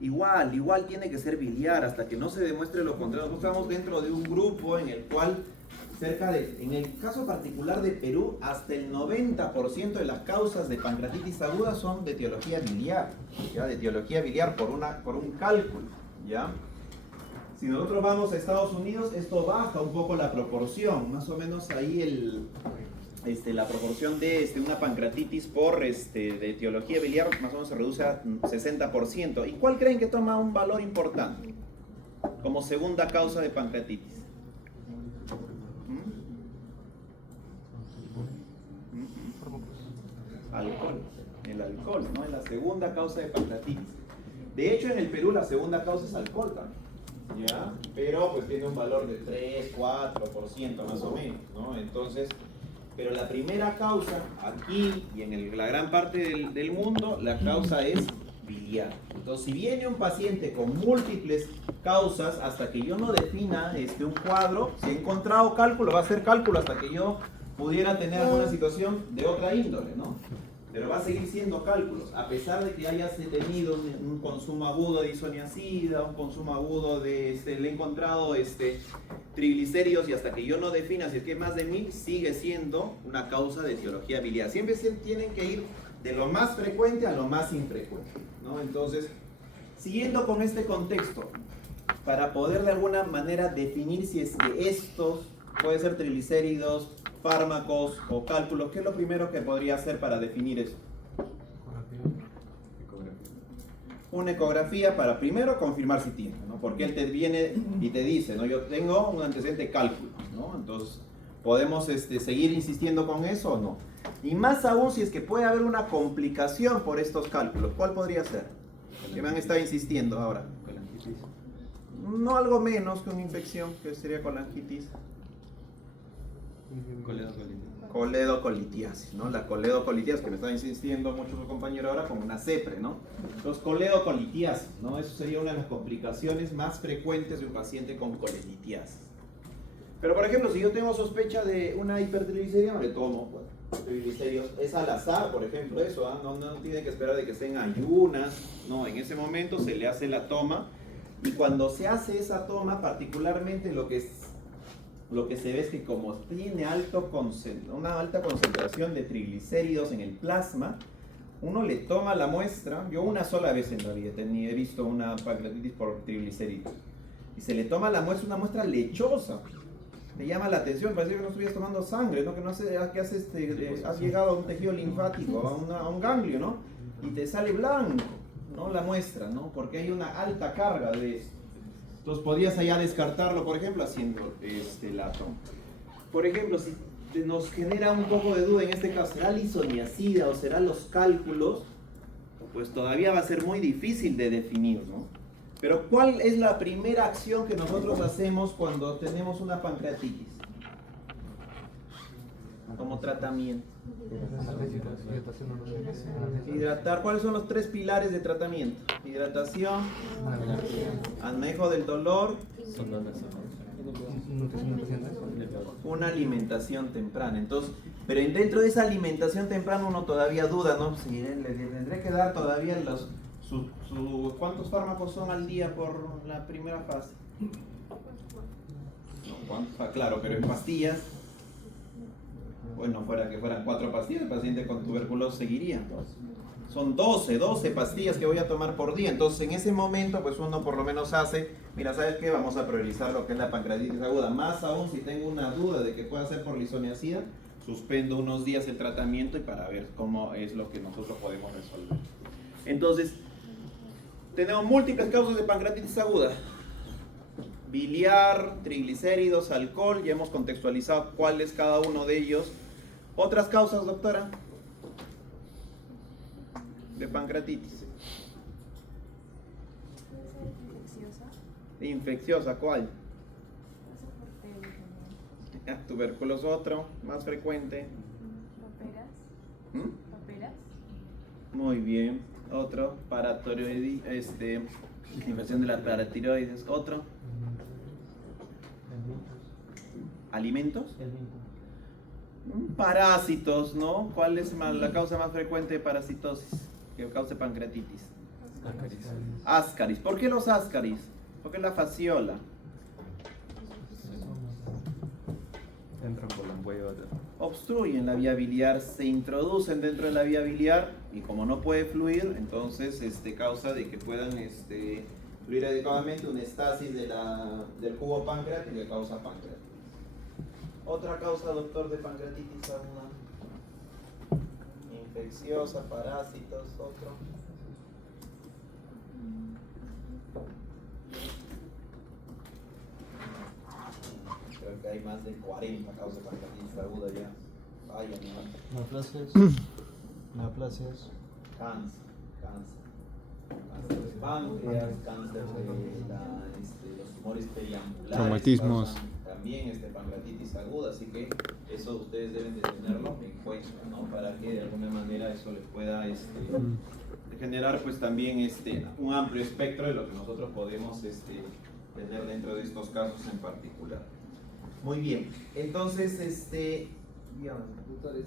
Igual tiene que ser biliar hasta que no se demuestre lo contrario. Nosotros estamos dentro de un grupo en el cual en el caso particular de Perú, hasta el 90% de las causas de pancreatitis aguda son de etiología biliar, ¿ya? De etiología biliar por un cálculo, ¿ya? Si nosotros vamos a Estados Unidos, esto baja un poco la proporción, más o menos ahí la proporción de una pancreatitis de etiología biliar más o menos se reduce a 60%. ¿Y cuál creen que toma un valor importante como segunda causa de pancreatitis? Alcohol. El alcohol, ¿no? Es la segunda causa de pancreatitis. De hecho, en el Perú la segunda causa es alcohol también, ¿ya? Pero pues tiene un valor de 3, 4% más o menos, ¿no? Entonces, pero la primera causa aquí y en la gran parte del mundo, la causa es biliar. Entonces, si viene un paciente con múltiples causas, hasta que yo no defina un cuadro, si he encontrado cálculo, va a ser cálculo hasta que yo pudiera tener alguna situación de otra índole, ¿no? Pero va a seguir siendo cálculos, a pesar de que hayas tenido un consumo agudo de isoniazida, un consumo agudo le he encontrado triglicéridos, y hasta que yo no defina si es que es más de 1000, sigue siendo una causa de etiología biliar. Siempre se tienen que ir de lo más frecuente a lo más infrecuente, ¿no? Entonces, siguiendo con este contexto, para poder de alguna manera definir si es que estos, puede ser triglicéridos, fármacos o cálculos, ¿qué es lo primero que podría hacer para definir eso? Una ecografía para primero confirmar si tiene, ¿no? Porque él te viene y te dice, ¿no? Yo tengo un antecedente de cálculo, ¿no? Entonces, ¿podemos seguir insistiendo con eso o no? Y más aún si es que puede haber una complicación por estos cálculos, ¿cuál podría ser? Que me han estado insistiendo ahora. No algo menos que una infección, que sería colangitis. Coledocolitiasis, ¿no? La coledocolitiasis, que me está insistiendo mucho su compañero ahora, como una CEPRE, ¿no? Entonces, coledocolitiasis, ¿no? Eso sería una de las complicaciones más frecuentes de un paciente con colelitiasis. Pero, por ejemplo, si yo tengo sospecha de una hipertriglicéridos, no le tomo triglicéridos. Es al azar, por ejemplo, eso, ¿eh? No tiene que esperar de que estén ayunas, no, en ese momento se le hace la toma, y cuando se hace esa toma, particularmente lo que se ve es que como tiene una alta concentración de triglicéridos en el plasma, uno le toma la muestra. Yo una sola vez en la vida he visto una pancreatitis por triglicéridos, y se le toma la muestra, una muestra lechosa. Me llama la atención, parece que no estuvieras tomando sangre, ¿no? Has llegado a un tejido linfático, a un ganglio, ¿no? Y te sale blanco, ¿no? La muestra, ¿no? Porque hay una alta carga de esto. Entonces podrías allá descartarlo, por ejemplo, haciendo la toma. Por ejemplo, si nos genera un poco de duda en este caso, ¿será la isoniazida o será los cálculos? Pues todavía va a ser muy difícil de definir, ¿no? Pero ¿cuál es la primera acción que nosotros hacemos cuando tenemos una pancreatitis? Como tratamiento. Hidratar. ¿Cuáles son los 3 pilares de tratamiento? Hidratación, manejo del dolor, una alimentación temprana. Entonces, pero dentro de esa alimentación temprana uno todavía duda, ¿no? Si le tendré que dar todavía ¿cuántos fármacos son al día por la primera fase? No, claro, pero en pastillas. Bueno, fuera que fueran 4 pastillas, el paciente con tuberculosis seguiría. Son 12 pastillas que voy a tomar por día. Entonces, en ese momento, pues uno por lo menos hace, mira, ¿sabes qué? Vamos a priorizar lo que es la pancreatitis aguda. Más aún, si tengo una duda de que pueda ser por la isoniazida, suspendo unos días el tratamiento y para ver cómo es lo que nosotros podemos resolver. Entonces, tenemos múltiples causas de pancreatitis aguda. Biliar, triglicéridos, alcohol, ya hemos contextualizado cuál es cada uno de ellos. ¿Otras causas, doctora? De pancreatitis. Infecciosa, ¿cuál? Tuberculosis, otro, más frecuente. Paperas. Muy bien. Otro, paratiroides, infección de la paratiroides, otro. ¿Alimentos? Parásitos, ¿no? ¿Cuál es la causa más frecuente de parasitosis que cause pancreatitis? Ascaris. ¿Por qué los ascaris? ¿Por qué la fasciola? Entran por la cueva. Obstruyen la vía biliar, se introducen dentro de la vía biliar y como no puede fluir, entonces causa de que puedan fluir adecuadamente una estasis del jugo pancreático que causa pancreatitis. Otra causa, doctor, de pancreatitis aguda. Infecciosa, parásitos, otro. Creo que hay más de 40 causas de pancreatitis aguda ya. Vaya, no. Neoplasias. Cáncer de páncreas, cáncer de los tumores periampulares. Traumatismos. También pancreatitis aguda, así que eso ustedes deben de tenerlo en cuenta, ¿no? Para que de alguna manera eso les pueda generar pues también un amplio espectro de lo que nosotros podemos tener dentro de estos casos en particular. Muy bien, entonces digamos. Doctor, lo que pasa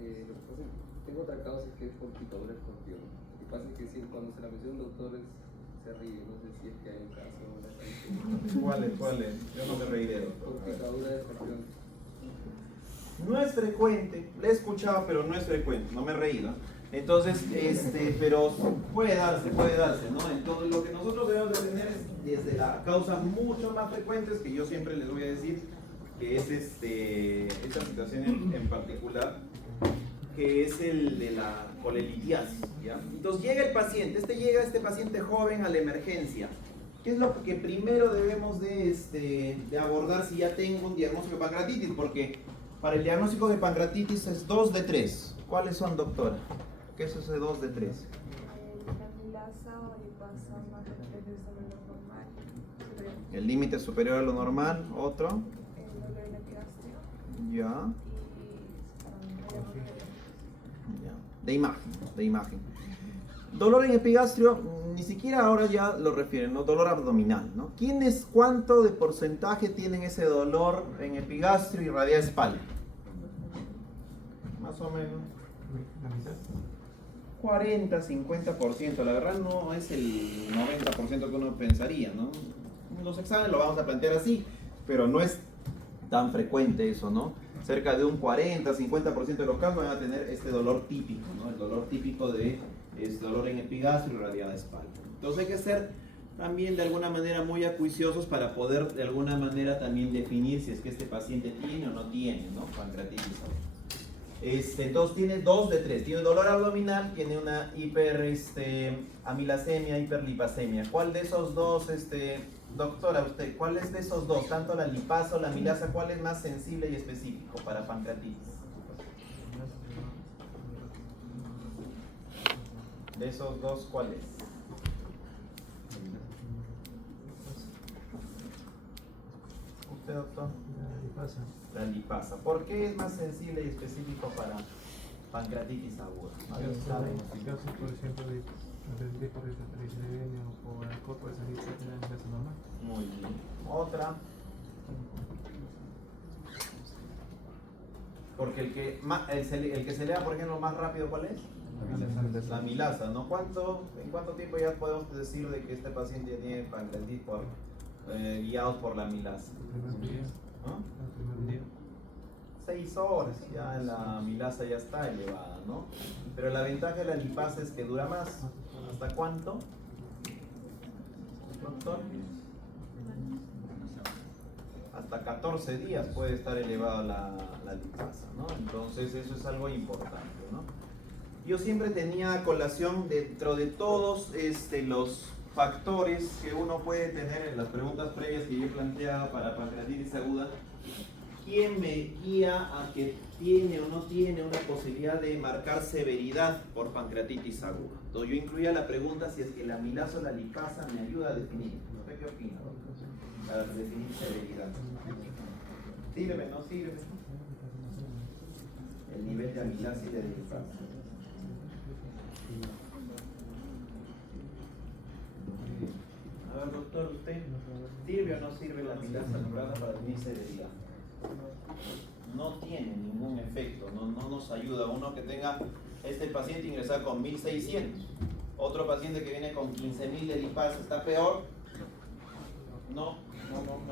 es que tengo otra causa que es por picadura de escorpión. Lo que pasa es que cuando se la menciona un doctor se ríe, no sé si es que hay un caso. ¿Cuál es? Yo no me reiré, doctor. Por picadura de escorpión. No es frecuente, le he escuchado, pero no es frecuente, no me he reído. Entonces, pero puede darse, ¿no? Entonces, lo que nosotros debemos de tener es desde la causa mucho más frecuentes, que yo siempre les voy a decir, que es esta situación en particular, que es el de la colelitiasis, ¿ya? Entonces llega el paciente, este paciente joven a la emergencia. ¿Qué es lo que primero debemos de abordar si ya tengo un diagnóstico de pancreatitis? Porque para el diagnóstico de pancreatitis es 2 de 3. ¿Cuáles son, doctora? ¿Qué es ese 2 de 3? La amilasa o lipasa más de 3 sobre lo normal. El límite superior a lo normal. Otro. El dolor en epigastrio. Ya. Y De imagen. Dolor en epigastrio, ni siquiera ahora ya lo refieren, ¿no? Dolor abdominal, ¿no? ¿Cuánto de porcentaje tienen ese dolor en epigastrio y radial espalda? Más o menos. 40, 50%, la verdad no es el 90% que uno pensaría, ¿no? Los exámenes lo vamos a plantear así, pero no es tan frecuente eso, ¿no? Cerca de un 40, 50% de los casos van a tener este dolor típico, ¿no? El dolor típico de dolor en epigastrio y radial espalda. Entonces hay que ser también de alguna manera muy acuiciosos para poder de alguna manera también definir si es que este paciente tiene o no tiene, ¿no? Pancreatitis aguda. Entonces tiene 2 de 3, tiene dolor abdominal, tiene una amilasemia, hiperlipasemia. ¿Cuál de esos dos, doctora, usted, cuál es de esos dos, tanto la lipasa o la amilasa, cuál es más sensible y específico para pancreatitis? De esos dos, ¿cuál es? ¿Usted, doctor? La lipasa. ¿Por qué es más sensible y específico para pancreatitis aguda? ¿Alguien sabe? Casos, por ejemplo, de hipertriglicemia o por alcohol, puede salir una amilasa normal. Muy bien. Otra. Porque el que se lea, por ejemplo, más rápido, ¿cuál es? La amilasa, ¿no? ¿En cuánto tiempo ya podemos decir de que este paciente ya tiene pancreatitis guiados por la amilasa? ¿No? 6 horas, ya la amilasa ya está elevada, ¿no? Pero la ventaja de la lipasa es que dura más. ¿Hasta cuánto, doctor? Hasta 14 días puede estar elevada la lipasa, ¿no? Entonces eso es algo importante, ¿no? Yo siempre tenía a colación dentro de todos los factores que uno puede tener en las preguntas previas que yo planteaba para pancreatitis aguda. ¿Quién me guía a que tiene o no tiene una posibilidad de marcar severidad por pancreatitis aguda? Entonces yo incluía la pregunta si es que la amilasa o la lipasa me ayuda a definir. ¿Usted qué opina, doctor? Para definir severidad. ¿Sirve o no sirve? El nivel de amilasa y de lipasa. A ver, doctor, ¿usted sirve o no sirve la amilasa para definir severidad? no tiene ningún efecto, no nos ayuda. Uno que tenga este paciente ingresado con 1600, otro paciente que viene con 15.000 de lipasa, ¿está peor? No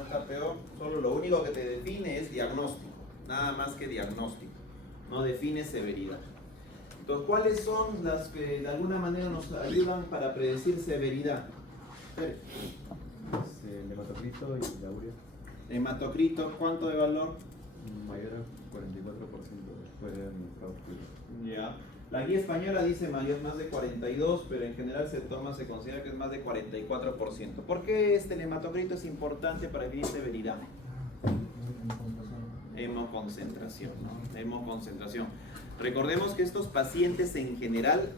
está peor. Solo lo único que te define es diagnóstico, nada más que diagnóstico, no define severidad. Entonces, ¿cuáles son las que de alguna manera nos ayudan para predecir severidad? El hematocrito y la urea. Hematocrito, ¿cuánto de valor? Mayor al 44% después de administrado fluido. Ya. La guía española dice mayor más de 42, pero en general se considera que es más de 44%. ¿Por qué el hematocrito es importante para definir severidad? Hemoconcentración, ¿no? Hemoconcentración. Recordemos que estos pacientes en general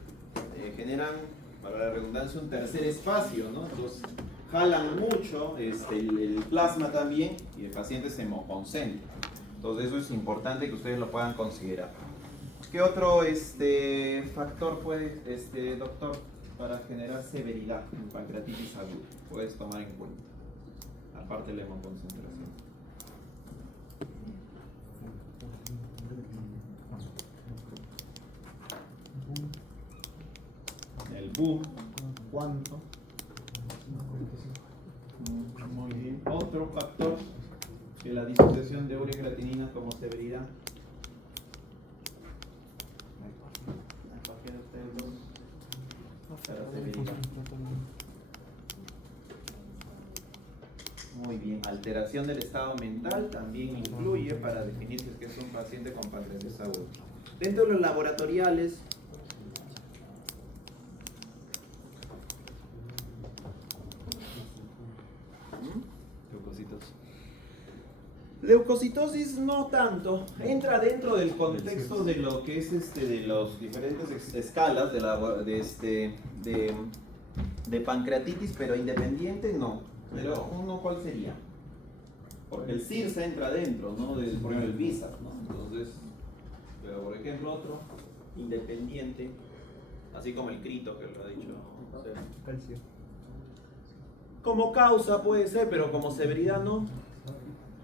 generan, para la redundancia, un tercer espacio, ¿no? Entonces, jalan mucho el plasma también y el paciente se hemoconcentra. Entonces, eso es importante que ustedes lo puedan considerar. ¿Qué otro factor puede, doctor, para generar severidad en pancreatitis aguda puedes tomar en cuenta? Aparte de la hemoconcentración. El boom. ¿Cuánto? Muy bien. Otro factor que la disociación de urea y creatinina como severidad. Para severidad. Muy bien. Alteración del estado mental también influye para definir si es que es un paciente con pancreatitis aguda. Dentro de los laboratoriales, Leucocitos. leucocitosis no tanto, entra dentro del contexto de lo que es de los diferentes escalas de pancreatitis, pero independiente no. Pero uno, ¿cuál sería? Porque el CIRSA entra dentro, ¿no? Por ejemplo, el VISA, ¿no? Entonces, pero por ejemplo otro independiente, así como el CRITO que lo ha dicho. Calcio. Como causa puede ser, pero como severidad no.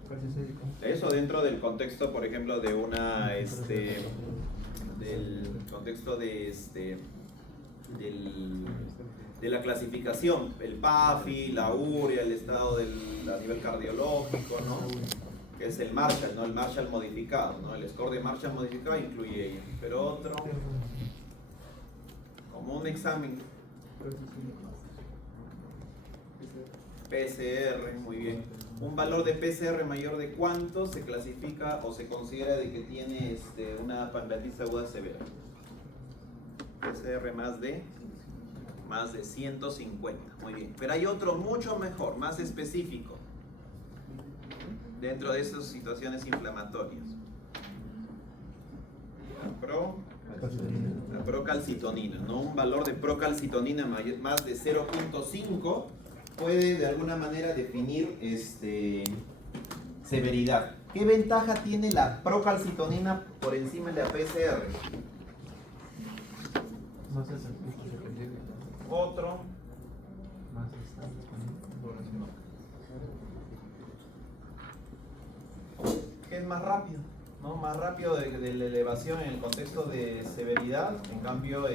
Calcio sérico. Eso dentro del contexto, por ejemplo, de una, del contexto de la clasificación, el PAFI, la urea, el estado a nivel cardiológico, ¿no? Que es el Marshall, ¿no? El Marshall modificado, ¿no? El score de Marshall modificado incluye ello. Pero otro, como un examen, PCR, muy bien. Un valor de PCR mayor de cuánto se clasifica o se considera de que tiene una pancreatitis aguda severa. PCR más de 150, muy bien. Pero hay otro mucho mejor, más específico, dentro de esas situaciones inflamatorias. La procalcitonina, ¿no? Un valor de procalcitonina más de 0.5 puede de alguna manera definir severidad. ¿Qué ventaja tiene la procalcitonina por encima de la PCR? No se dependiente. Otro. Más estable. Que es más rápido, ¿no? Más rápido de la elevación en el contexto de severidad. En cambio,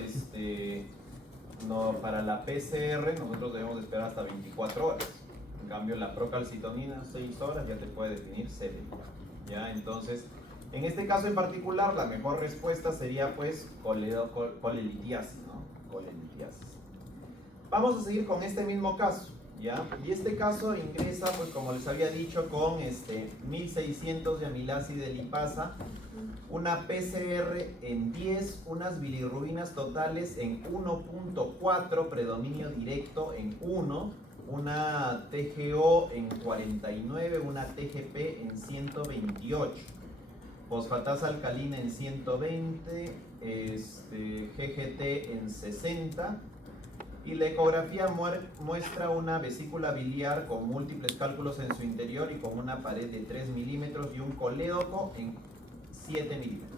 no, para la PCR nosotros debemos esperar hasta 24 horas. En cambio, la procalcitonina, 6 horas ya te puede definir severidad. ¿Ya? Entonces, en este caso en particular, la mejor respuesta sería pues colelitiasis, ¿no? Colelitiasis. Vamos a seguir con este mismo caso, ¿ya? Y este caso ingresa, pues como les había dicho, con 1600 de amilasa lipasa, una PCR en 10, unas bilirrubinas totales en 1.4, predominio directo en 1, una TGO en 49, una TGP en 128, fosfatasa alcalina en 120, GGT en 60, y la ecografía muestra una vesícula biliar con múltiples cálculos en su interior y con una pared de 3 milímetros y un colédoco en 7 milímetros.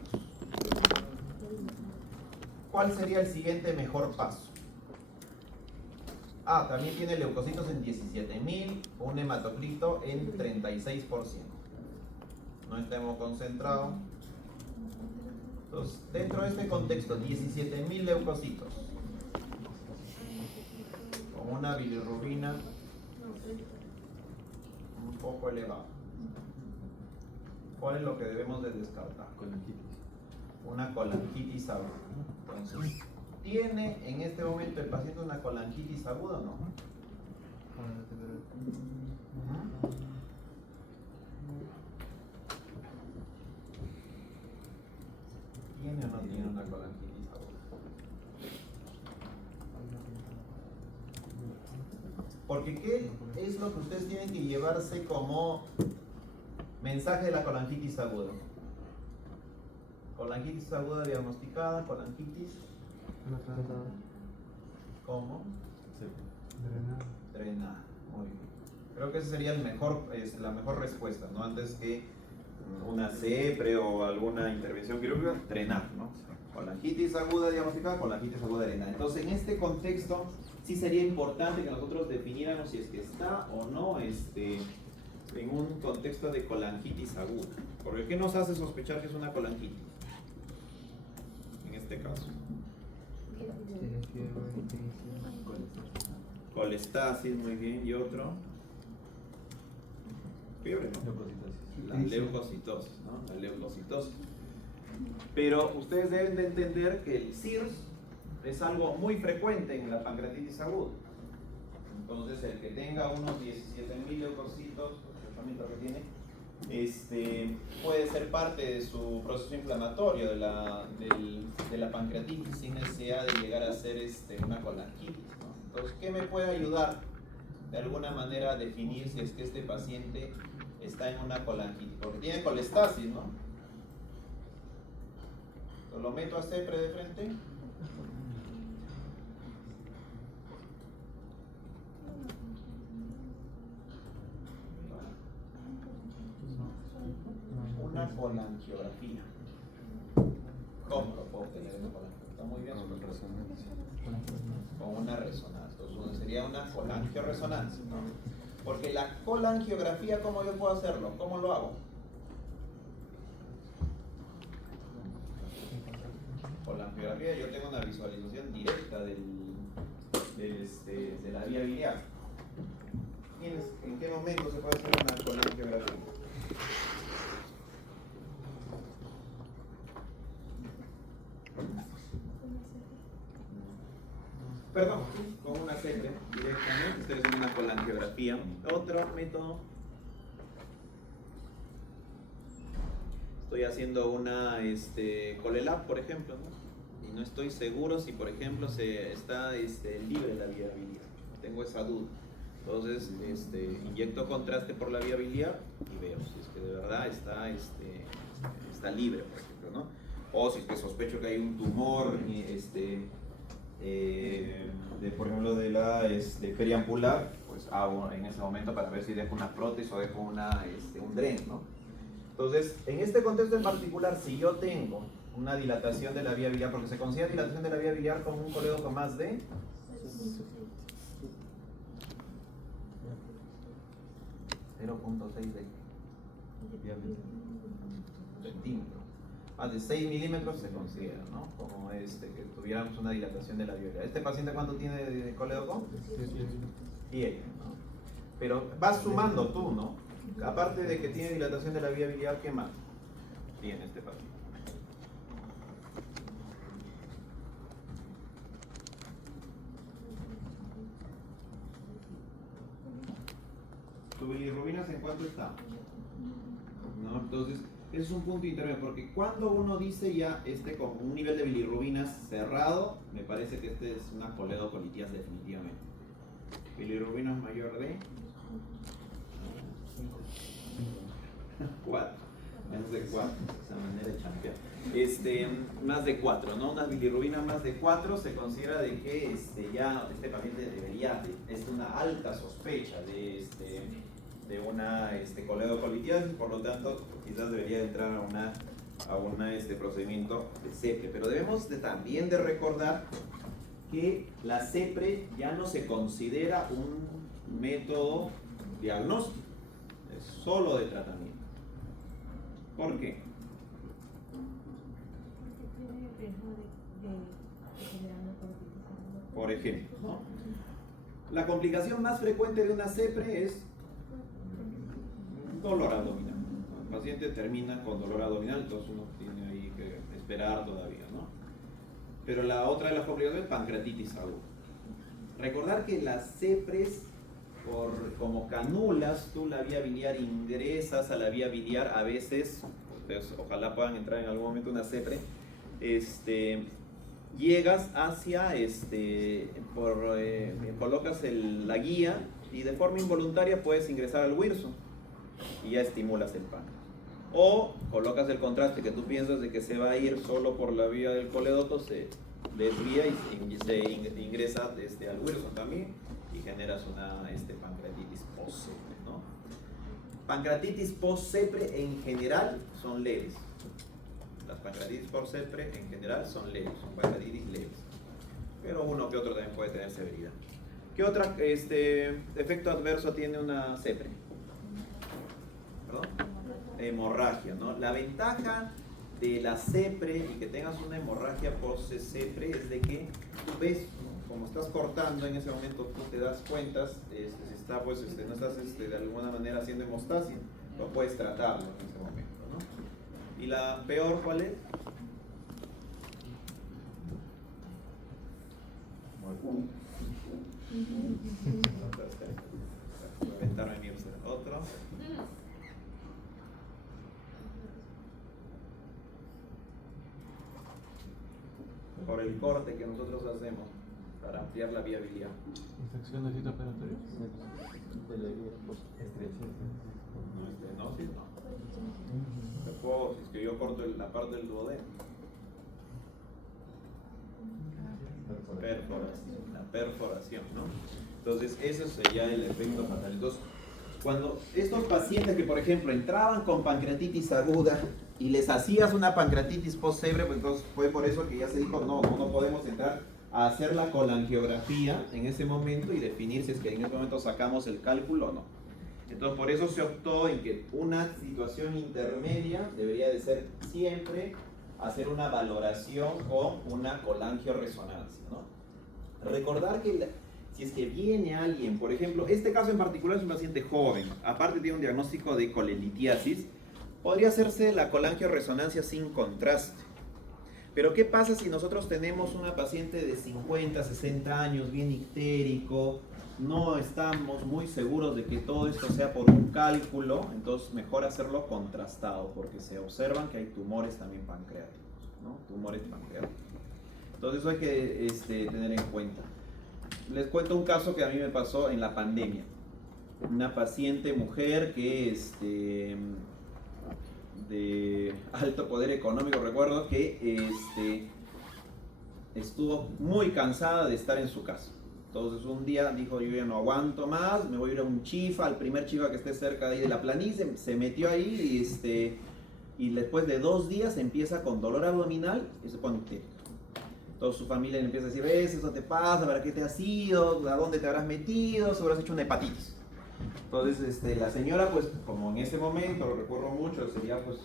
¿Cuál sería el siguiente mejor paso? También tiene leucocitos en 17.000, un hematocrito en 36%. no estemos concentrados. Entonces, dentro de este contexto, 17.000 leucocitos con una bilirrubina un poco elevada. ¿Cuál es lo que debemos de descartar? Colangitis. Una colangitis aguda. Entonces, ¿tiene en este momento el paciente una colangitis aguda o no? ¿Tiene o no tiene una colangitis aguda? Porque ¿qué es lo que ustedes tienen que llevarse como mensaje de la colangitis aguda? Colangitis aguda diagnosticada, colangitis, ¿cómo? Drenada. Muy bien. Creo que esa sería la mejor respuesta, ¿no? Antes que una CEPRE o alguna intervención quirúrgica, drenar, ¿no? Colangitis aguda diagnosticada, colangitis aguda drenada. Entonces, en este contexto, sí sería importante que nosotros definiéramos si es que está o no en un contexto de colangitis aguda. Porque ¿qué nos hace sospechar que es una colangitis? En este caso. Colestasis, muy bien. ¿Y otro? Fiebre, ¿no? La leucocitosis, ¿no? La leucocitosis. Pero ustedes deben de entender que el CIRS es algo muy frecuente en la pancreatitis aguda. Entonces, el que tenga unos 17.000 leucocitos, el tratamiento que tiene, puede ser parte de su proceso inflamatorio de la pancreatitis sin necesidad de llegar a ser una colangitis, ¿no? Entonces, ¿qué me puede ayudar de alguna manera a definir si es que este paciente está en una colangitis? Porque tiene colestasis, ¿no? Entonces, lo meto a CEPRE de frente. Una colangiografía. ¿Cómo lo puedo obtener esa colangiografía? Está muy bien. Con una resonancia. Entonces sería una colangioresonancia, ¿no? Porque la colangiografía, ¿cómo yo puedo hacerlo? ¿Cómo lo hago? Colangiografía, yo tengo una visualización directa de la vía biliar. ¿En qué momento se puede hacer una colangiografía? Perdón, con una CEPRE directamente, ustedes hacen una colangiografía. Otro método. Estoy haciendo una ColeLab, por ejemplo, ¿no? Y no estoy seguro si, por ejemplo, está libre la vía biliar. Tengo esa duda. Entonces, inyecto contraste por la vía biliar y veo si es que de verdad está libre, por ejemplo, ¿no? O si es que sospecho que hay un tumor, por ejemplo, de la periampular, pues hago en ese momento para ver si dejo una prótesis o dejo un dren, ¿no? Entonces, en este contexto en particular, si yo tengo una dilatación de la vía biliar, porque se considera dilatación de la vía biliar como un coledoco más de 0.6 centímetros. Más de 6 milímetros se considera, ¿no? Como que tuviéramos una dilatación de la vía biliar. ¿Este paciente cuánto tiene de coledoco? 10, ¿no? Pero vas sumando tú, ¿no? Aparte de que tiene dilatación de la vía biliar, ¿qué más tiene este paciente? ¿Tu bilirrubinas en cuánto está? ¿No? Entonces, ese es un punto intermedio, porque cuando uno dice ya con un nivel de bilirrubinas cerrado, me parece que es una coledocolitías definitivamente. Bilirrubinas mayor de 4, menos de 4, esa manera de champear. Más de 4, ¿no? Una bilirrubina más de 4 se considera de que ya este paciente debería, es una alta sospecha de una coledocolitíasis, por lo tanto quizás debería entrar a un procedimiento de CEPRE. Pero debemos también de recordar que la CEPRE ya no se considera un método diagnóstico, es solo de tratamiento. ¿Por qué? Porque tiene riesgo de generar una pancreatitis aguda. Por ejemplo, ¿no? La complicación más frecuente de una CEPRE es dolor abdominal. El paciente termina con dolor abdominal, entonces uno tiene ahí que esperar todavía, ¿no? Pero la otra de las complicaciones es pancreatitis aguda. Recordar que las CEPRES, como canulas, tú la vía biliar ingresas a la vía biliar a veces, ustedes ojalá puedan entrar en algún momento una CEPRE, llegas hacia, colocas la guía y de forma involuntaria puedes ingresar al Wilson y ya estimulas el páncreas. O colocas el contraste que tú piensas de que se va a ir solo por la vía del coledoto, se desvía y se ingresa al Wilson también y generas una pancreatitis post-CEPRE, ¿no? Pancreatitis post-CEPRE en general son leves. Las pancreatitis post-CEPRE en general son leves, son pancreatitis leves. Pero uno que otro también puede tener severidad. ¿Qué otro efecto adverso tiene una CEPRE? ¿Perdón? Hemorragia, ¿no? La ventaja de la CEPRE y que tengas una hemorragia post-CEPRE es de que tú ves, ¿no? Como estás cortando en ese momento, tú te das cuenta si está, pues, no estás de alguna manera haciendo hemostasia, lo puedes tratarlo en ese momento, ¿no? ¿Y la peor cuál es? Aventaron en otro. Por el corte que nosotros hacemos para ampliar la vía biliar. Infección del sitio operatorio. No, sí, no. Si es que yo corto la parte del duodeno. Perforación, la perforación, ¿no? Entonces, eso sería el efecto fatal. Entonces, cuando estos pacientes que, por ejemplo, entraban con pancreatitis aguda y les hacías una pancreatitis post-CEPRE, pues entonces fue por eso que ya se dijo, no podemos entrar a hacer la colangiografía en ese momento y definir si es que en ese momento sacamos el cálculo o no. Entonces, por eso se optó en que una situación intermedia debería de ser siempre hacer una valoración con una colangioresonancia, ¿no? Recordar que si es que viene alguien, por ejemplo, este caso en particular es un paciente joven, aparte tiene un diagnóstico de colelitiasis, podría hacerse la colangioresonancia sin contraste. Pero ¿qué pasa si nosotros tenemos una paciente de 50, 60 años, bien ictérico, no estamos muy seguros de que todo esto sea por un cálculo? Entonces mejor hacerlo contrastado, porque se observan que hay tumores también pancreáticos, ¿no? Tumores pancreáticos. Entonces eso hay que tener en cuenta. Les cuento un caso que a mí me pasó en la pandemia. Una paciente mujer que de alto poder económico, recuerdo que estuvo muy cansada de estar en su casa. Entonces un día dijo, yo ya no aguanto más, me voy a ir a un chifa, al primer chifa que esté cerca de ahí de la planicie. Se metió ahí y después de 2 días empieza con dolor abdominal y se pone histérica. Entonces su familia le empieza a decir, eso te pasa, ¿para qué te has ido? ¿A dónde te habrás metido? Seguro has hecho una hepatitis. Entonces la señora, pues como en ese momento, lo recuerdo mucho, sería pues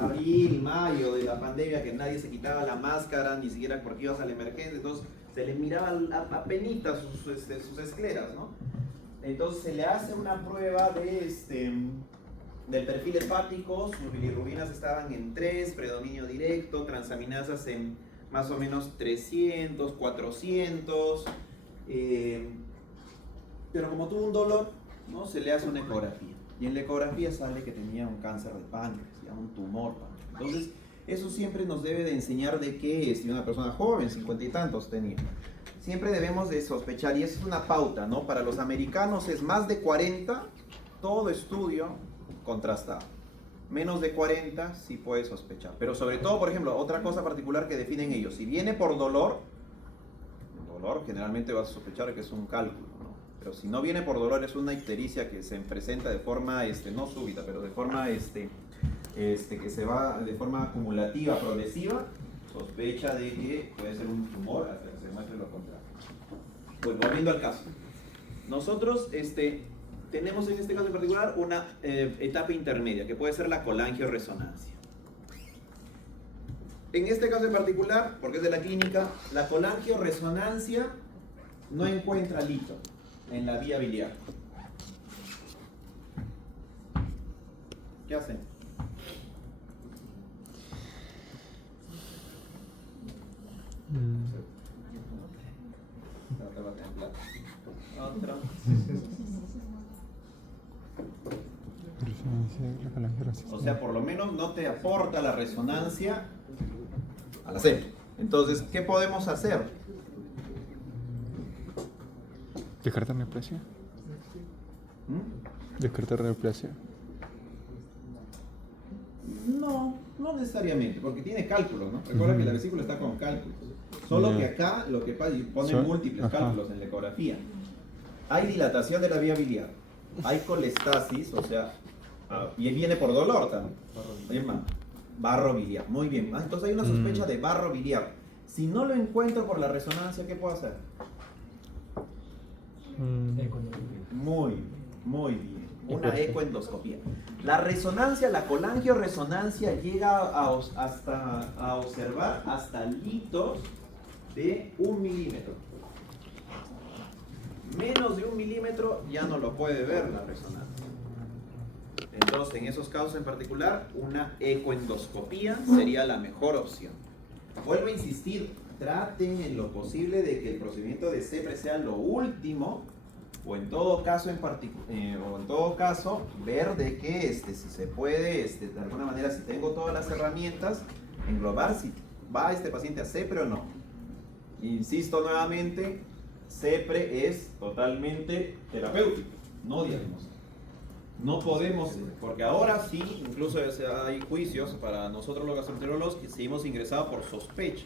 abril, mayo de la pandemia, que nadie se quitaba la máscara, ni siquiera porque ibas a la emergencia, entonces se le miraba apenitas sus escleras, ¿no? Entonces se le hace una prueba del perfil hepático, sus bilirrubinas estaban en 3, predominio directo, transaminasas en más o menos 300, 400, pero como tuvo un dolor, ¿no? Se le hace una ecografía, y en la ecografía sale que tenía un cáncer de páncreas, ya un tumor páncreas. Entonces, eso siempre nos debe de enseñar de que si una persona joven, 50 y tantos tenía, siempre debemos de sospechar, y esa es una pauta, ¿no? Para los americanos es más de 40, todo estudio contrastado. Menos de 40 sí puede sospechar. Pero sobre todo, por ejemplo, otra cosa particular que definen ellos, si viene por dolor generalmente vas a sospechar que es un cálculo, ¿no? Pero si no viene por dolor, es una ictericia que se presenta de forma, no súbita, pero de forma, que se va de forma acumulativa, progresiva, sospecha de que puede ser un tumor hasta que se muestre lo contrario. Pues volviendo al caso. Nosotros, tenemos en este caso en particular una etapa intermedia, que puede ser la colangioresonancia. En este caso en particular, porque es de la clínica, la colangioresonancia no encuentra lito en la vía biliar. ¿Qué hacen? Otra. O sea, por lo menos no te aporta la resonancia a la sepre. Entonces, ¿qué podemos hacer? ¿Descartar neoplasia? ¿Mm? ¿Descartar neoplasia? No necesariamente, porque tiene cálculos, ¿no? Recuerda que la vesícula está con cálculos. Solo que acá lo que pasa, ponen múltiples cálculos en la ecografía. Hay dilatación de la vía biliar, hay colestasis, o sea, y viene por dolor también. Es más, barro biliar, muy bien. Entonces hay una sospecha de barro biliar. Si no lo encuentro por la resonancia, ¿qué puedo hacer? Muy bien. Una ecoendoscopía. La resonancia, la colangioresonancia llega a observar hasta litos de 1 milímetro. Menos de 1 milímetro ya no lo puede ver la resonancia. Entonces, en esos casos en particular, una ecoendoscopía sería la mejor opción. Vuelvo a insistir, traten en lo posible de que el procedimiento de CEPRE sea lo último, o en todo caso ver de que si se puede, de alguna manera, si tengo todas las herramientas, englobar si va este paciente a CEPRE o no. Insisto nuevamente, CEPRE es totalmente terapéutico, no diagnóstico. No podemos, porque ahora sí, incluso hay juicios para nosotros los gastroenterólogos que seguimos ingresados por sospecha.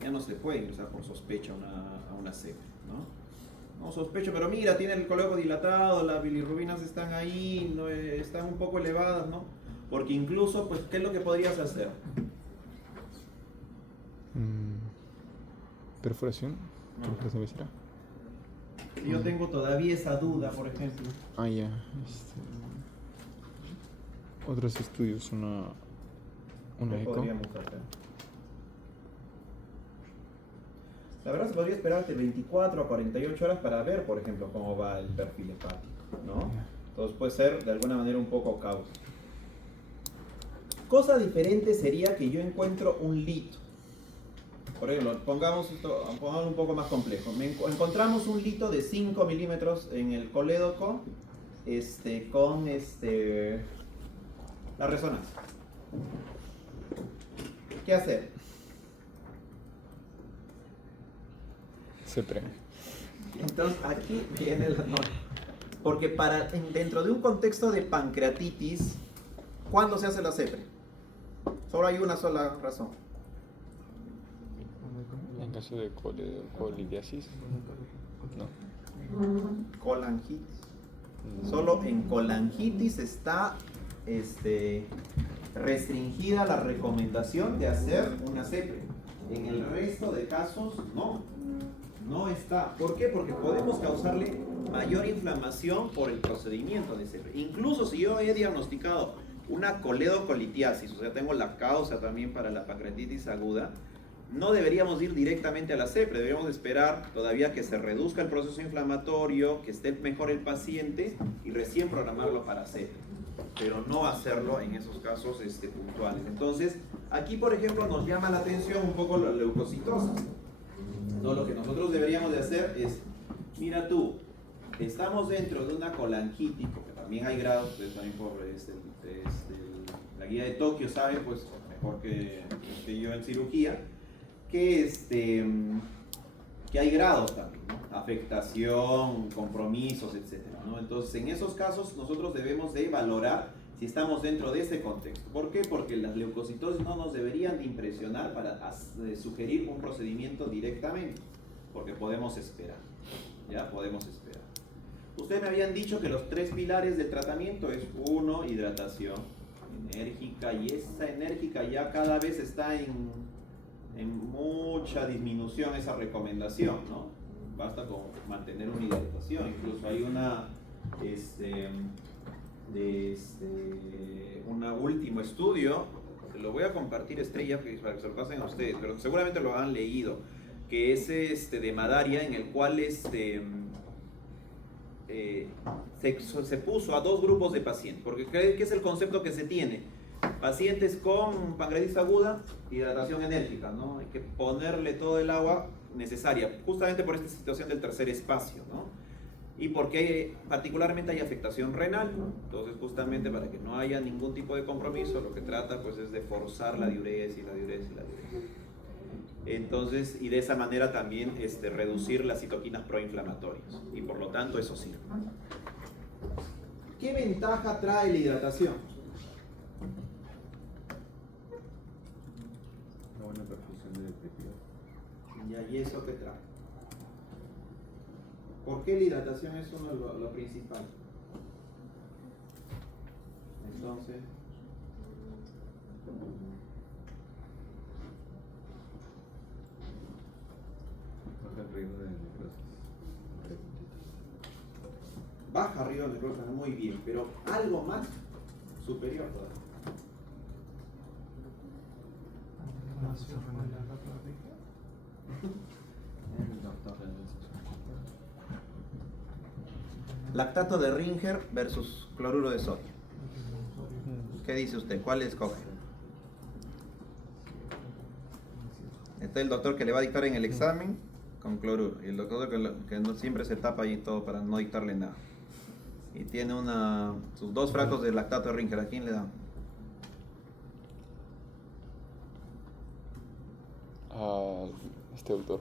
Ya no se puede ingresar por sospecha a una CEPRE, ¿no? No sospecho, pero mira, tiene el coledoco dilatado, las bilirrubinas están ahí, no, están un poco elevadas, ¿no? Porque incluso, pues, ¿qué es lo que podrías hacer? ¿Perforación? No. ¿Perforación visceral? Yo tengo todavía esa duda, por ejemplo. Ah, ya. Otros estudios, una ¿Qué eco. podríamos hacer? La verdad se podría esperar de 24 a 48 horas para ver, por ejemplo, cómo va el perfil hepático, ¿no? Entonces puede ser de alguna manera un poco causa. Cosa diferente sería que yo encuentro un lito. Por ejemplo, pongamos un poco más complejo. Encontramos un lito de 5 milímetros en el colédoco con la resonancia. ¿Qué hacer? CEPRE. Entonces aquí viene la nota. Porque dentro de un contexto de pancreatitis, ¿cuándo se hace la CEPRE? Solo hay una sola razón. En caso de colidiasis, no. Colangitis. Solo en colangitis está restringida la recomendación de hacer una CEPRE. En el resto de casos, no está. ¿Por qué? Porque podemos causarle mayor inflamación por el procedimiento de CEPRE. Incluso si yo he diagnosticado una coledocolitiasis, o sea, tengo la causa también para la pancreatitis aguda, no deberíamos ir directamente a la CEPRE, deberíamos esperar todavía que se reduzca el proceso inflamatorio, que esté mejor el paciente y recién programarlo para CEPRE, pero no hacerlo en esos casos puntuales. Entonces, aquí por ejemplo nos llama la atención un poco la leucocitosis. Entonces, lo que nosotros deberíamos de hacer es, mira tú, estamos dentro de una colangitis, porque también hay grados, ustedes también por la guía de Tokio saben, pues mejor que yo en cirugía, que hay grados también, ¿no? Afectación, compromisos, etcétera, ¿no? Entonces, en esos casos nosotros debemos de valorar si estamos dentro de ese contexto. ¿Por qué? Porque las leucocitosis no nos deberían de impresionar para sugerir un procedimiento directamente, porque podemos esperar, ¿ya? Podemos esperar. Ustedes me habían dicho que los 3 pilares del tratamiento es 1, hidratación enérgica, y esa enérgica ya cada vez está en mucha disminución esa recomendación, ¿no? Basta con mantener una hidratación. Incluso hay una un último estudio, lo voy a compartir, Estrella, para que se lo pasen a ustedes, pero seguramente lo han leído, que es de Madaria, en el cual se puso a dos grupos de pacientes, porque ¿qué es el concepto que se tiene? Pacientes con pancreatitis aguda, hidratación enérgica, ¿no? Hay que ponerle todo el agua necesaria, justamente por esta situación del tercer espacio, ¿no? Y porque particularmente hay afectación renal, ¿no? Entonces justamente para que no haya ningún tipo de compromiso, lo que trata pues es de forzar la diuresis, la diuresis, la diuresis. Entonces, y de esa manera también reducir las citoquinas proinflamatorias, y por lo tanto eso sirve. ¿Qué ventaja trae la hidratación? Una buena perfusión de tejido. ¿Y eso qué trae? ¿Por qué la hidratación es uno de lo principal? Entonces, Baja el riesgo de necrosis. baja arriba de necrosis, muy bien, pero algo más superior todavía. Lactato de Ringer versus cloruro de sodio. ¿Qué dice usted? ¿Cuál escoge? Este es el doctor que le va a dictar en el examen con cloruro, y el doctor que no, siempre se tapa ahí todo para no dictarle nada. Y tiene sus 2 frascos de lactato de Ringer. ¿A quién le da? A este autor.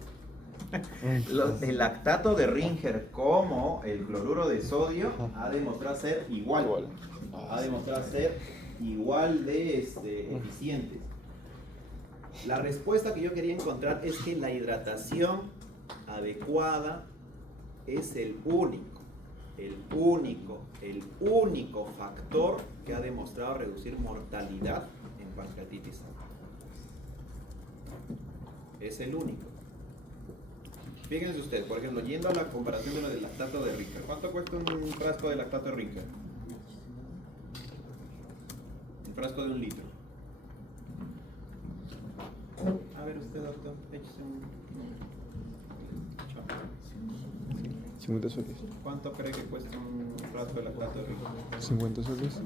El lactato de Ringer como el cloruro de sodio ha demostrado ser igual. Ha demostrado ser igual de eficientes. La respuesta que yo quería encontrar es que la hidratación adecuada es el único factor que ha demostrado reducir mortalidad en pancreatitis aguda. Es el único. Fíjense ustedes, por ejemplo, yendo a la comparación de lo del lactato de Ringer. ¿Cuánto cuesta un frasco de lactato de Ringer? Un frasco de 1 litro. A ver usted, doctor, échese un... 50 soles. ¿Cuánto cree que cuesta un frasco de lactato de Ringer? 50 soles.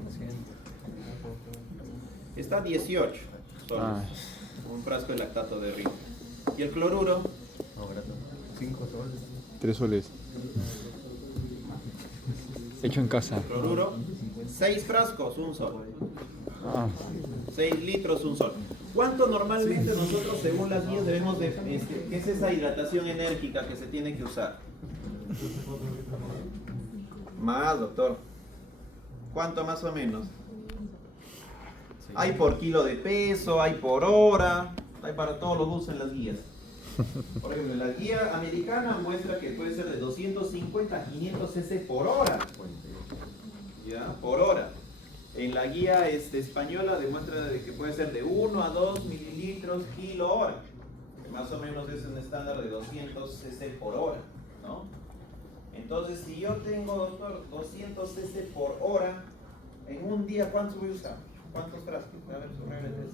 Está 18 soles. Un frasco de lactato de Ringer. ¿Y el cloruro? No, grato. 5 soles. 3 soles. Hecho en casa. Cloruro, 6 frascos, 1 sol. Ah, 6 litros, 1 sol. ¿Cuánto normalmente nosotros, según las guías, debemos de... ¿qué es esa hidratación enérgica que se tiene que usar? Más, doctor. ¿Cuánto más o menos? Hay por kilo de peso, hay por hora, hay para todos los usos en las guías. Por ejemplo, la guía americana muestra que puede ser de 250 a 500 cc por hora. ¿Ya? Por hora. En la guía española demuestra de que puede ser de 1 a 2 mililitros kilo hora. Que más o menos es un estándar de 200 cc por hora, ¿no? Entonces, si yo tengo, doctor, 200 cc por hora, en un día, ¿cuántos voy a usar? ¿Cuántos frascos? A ver, su regla de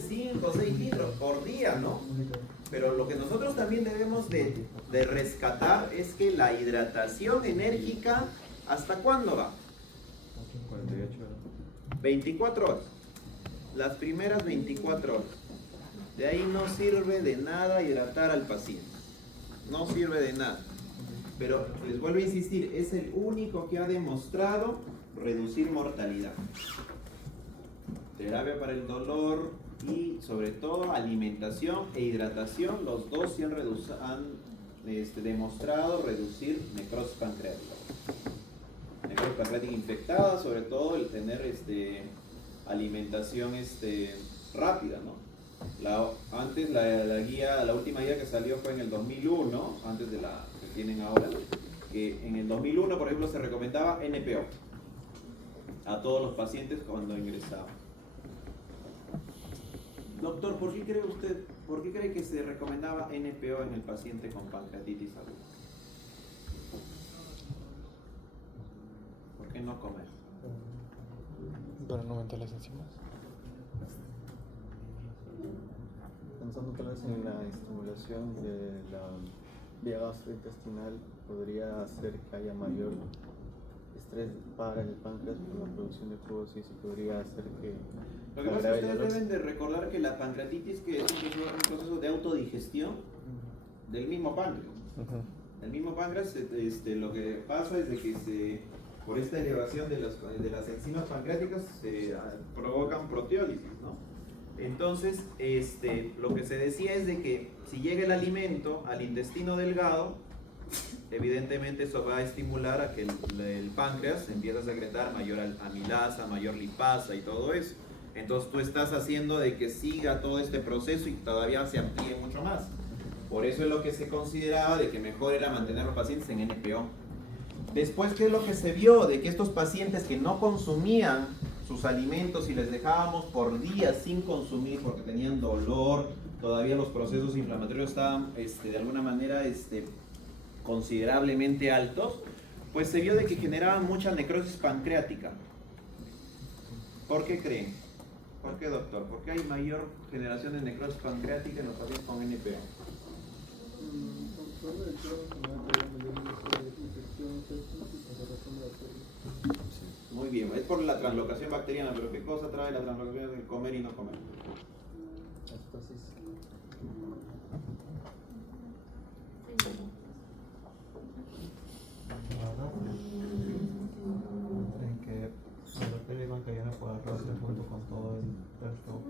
5 o 6 litros por día, ¿no? Pero lo que nosotros también debemos de rescatar es que la hidratación enérgica, ¿hasta cuándo va? 48 horas. 24 horas. Las primeras 24 horas. De ahí no sirve de nada hidratar al paciente. No sirve de nada. Pero les vuelvo a insistir, es el único que ha demostrado reducir mortalidad. Terapia para el dolor y sobre todo alimentación e hidratación, los dos sí han demostrado reducir necrosis pancreática. Necrosis pancreática infectada, sobre todo el tener alimentación rápida, ¿no? Antes la última guía que salió fue en el 2001, antes de la que tienen ahora, que en el 2001, por ejemplo, se recomendaba NPO a todos los pacientes cuando ingresaban. Doctor, por qué cree que se recomendaba NPO en el paciente con pancreatitis aguda? ¿Por qué no comer? Para no aumentar las enzimas. Pensando tal vez en la estimulación de la vía gastrointestinal, podría hacer que haya mayor estrés para el páncreas por la producción de jugosis y podría hacer que... Lo que pasa es que ustedes deben de recordar que la pancreatitis que es un proceso de autodigestión del mismo páncreas. El mismo páncreas, lo que pasa es de que por esta elevación de las enzimas pancreáticas se provocan proteólisis, ¿no? Entonces, lo que se decía es de que si llega el alimento al intestino delgado, evidentemente eso va a estimular a que el páncreas empiece a secretar mayor amilasa, mayor lipasa y todo eso. Entonces tú estás haciendo de que siga todo este proceso y todavía se amplíe mucho más. Por eso es lo que se consideraba de que mejor era mantener a los pacientes en NPO. Después, ¿qué es lo que se vio? De que estos pacientes que no consumían sus alimentos y les dejábamos por días sin consumir porque tenían dolor, todavía los procesos inflamatorios estaban de alguna manera considerablemente altos, pues se vio de que generaban mucha necrosis pancreática. ¿Por qué creen? ¿Por qué, doctor? ¿Por qué hay mayor generación de necrosis pancreática en los pacientes con NPO? Muy bien, es por la translocación bacteriana, pero ¿qué cosa trae la translocación de comer y no comer? En que la bacteria bacteriana pueda crecer junto con todo el resto,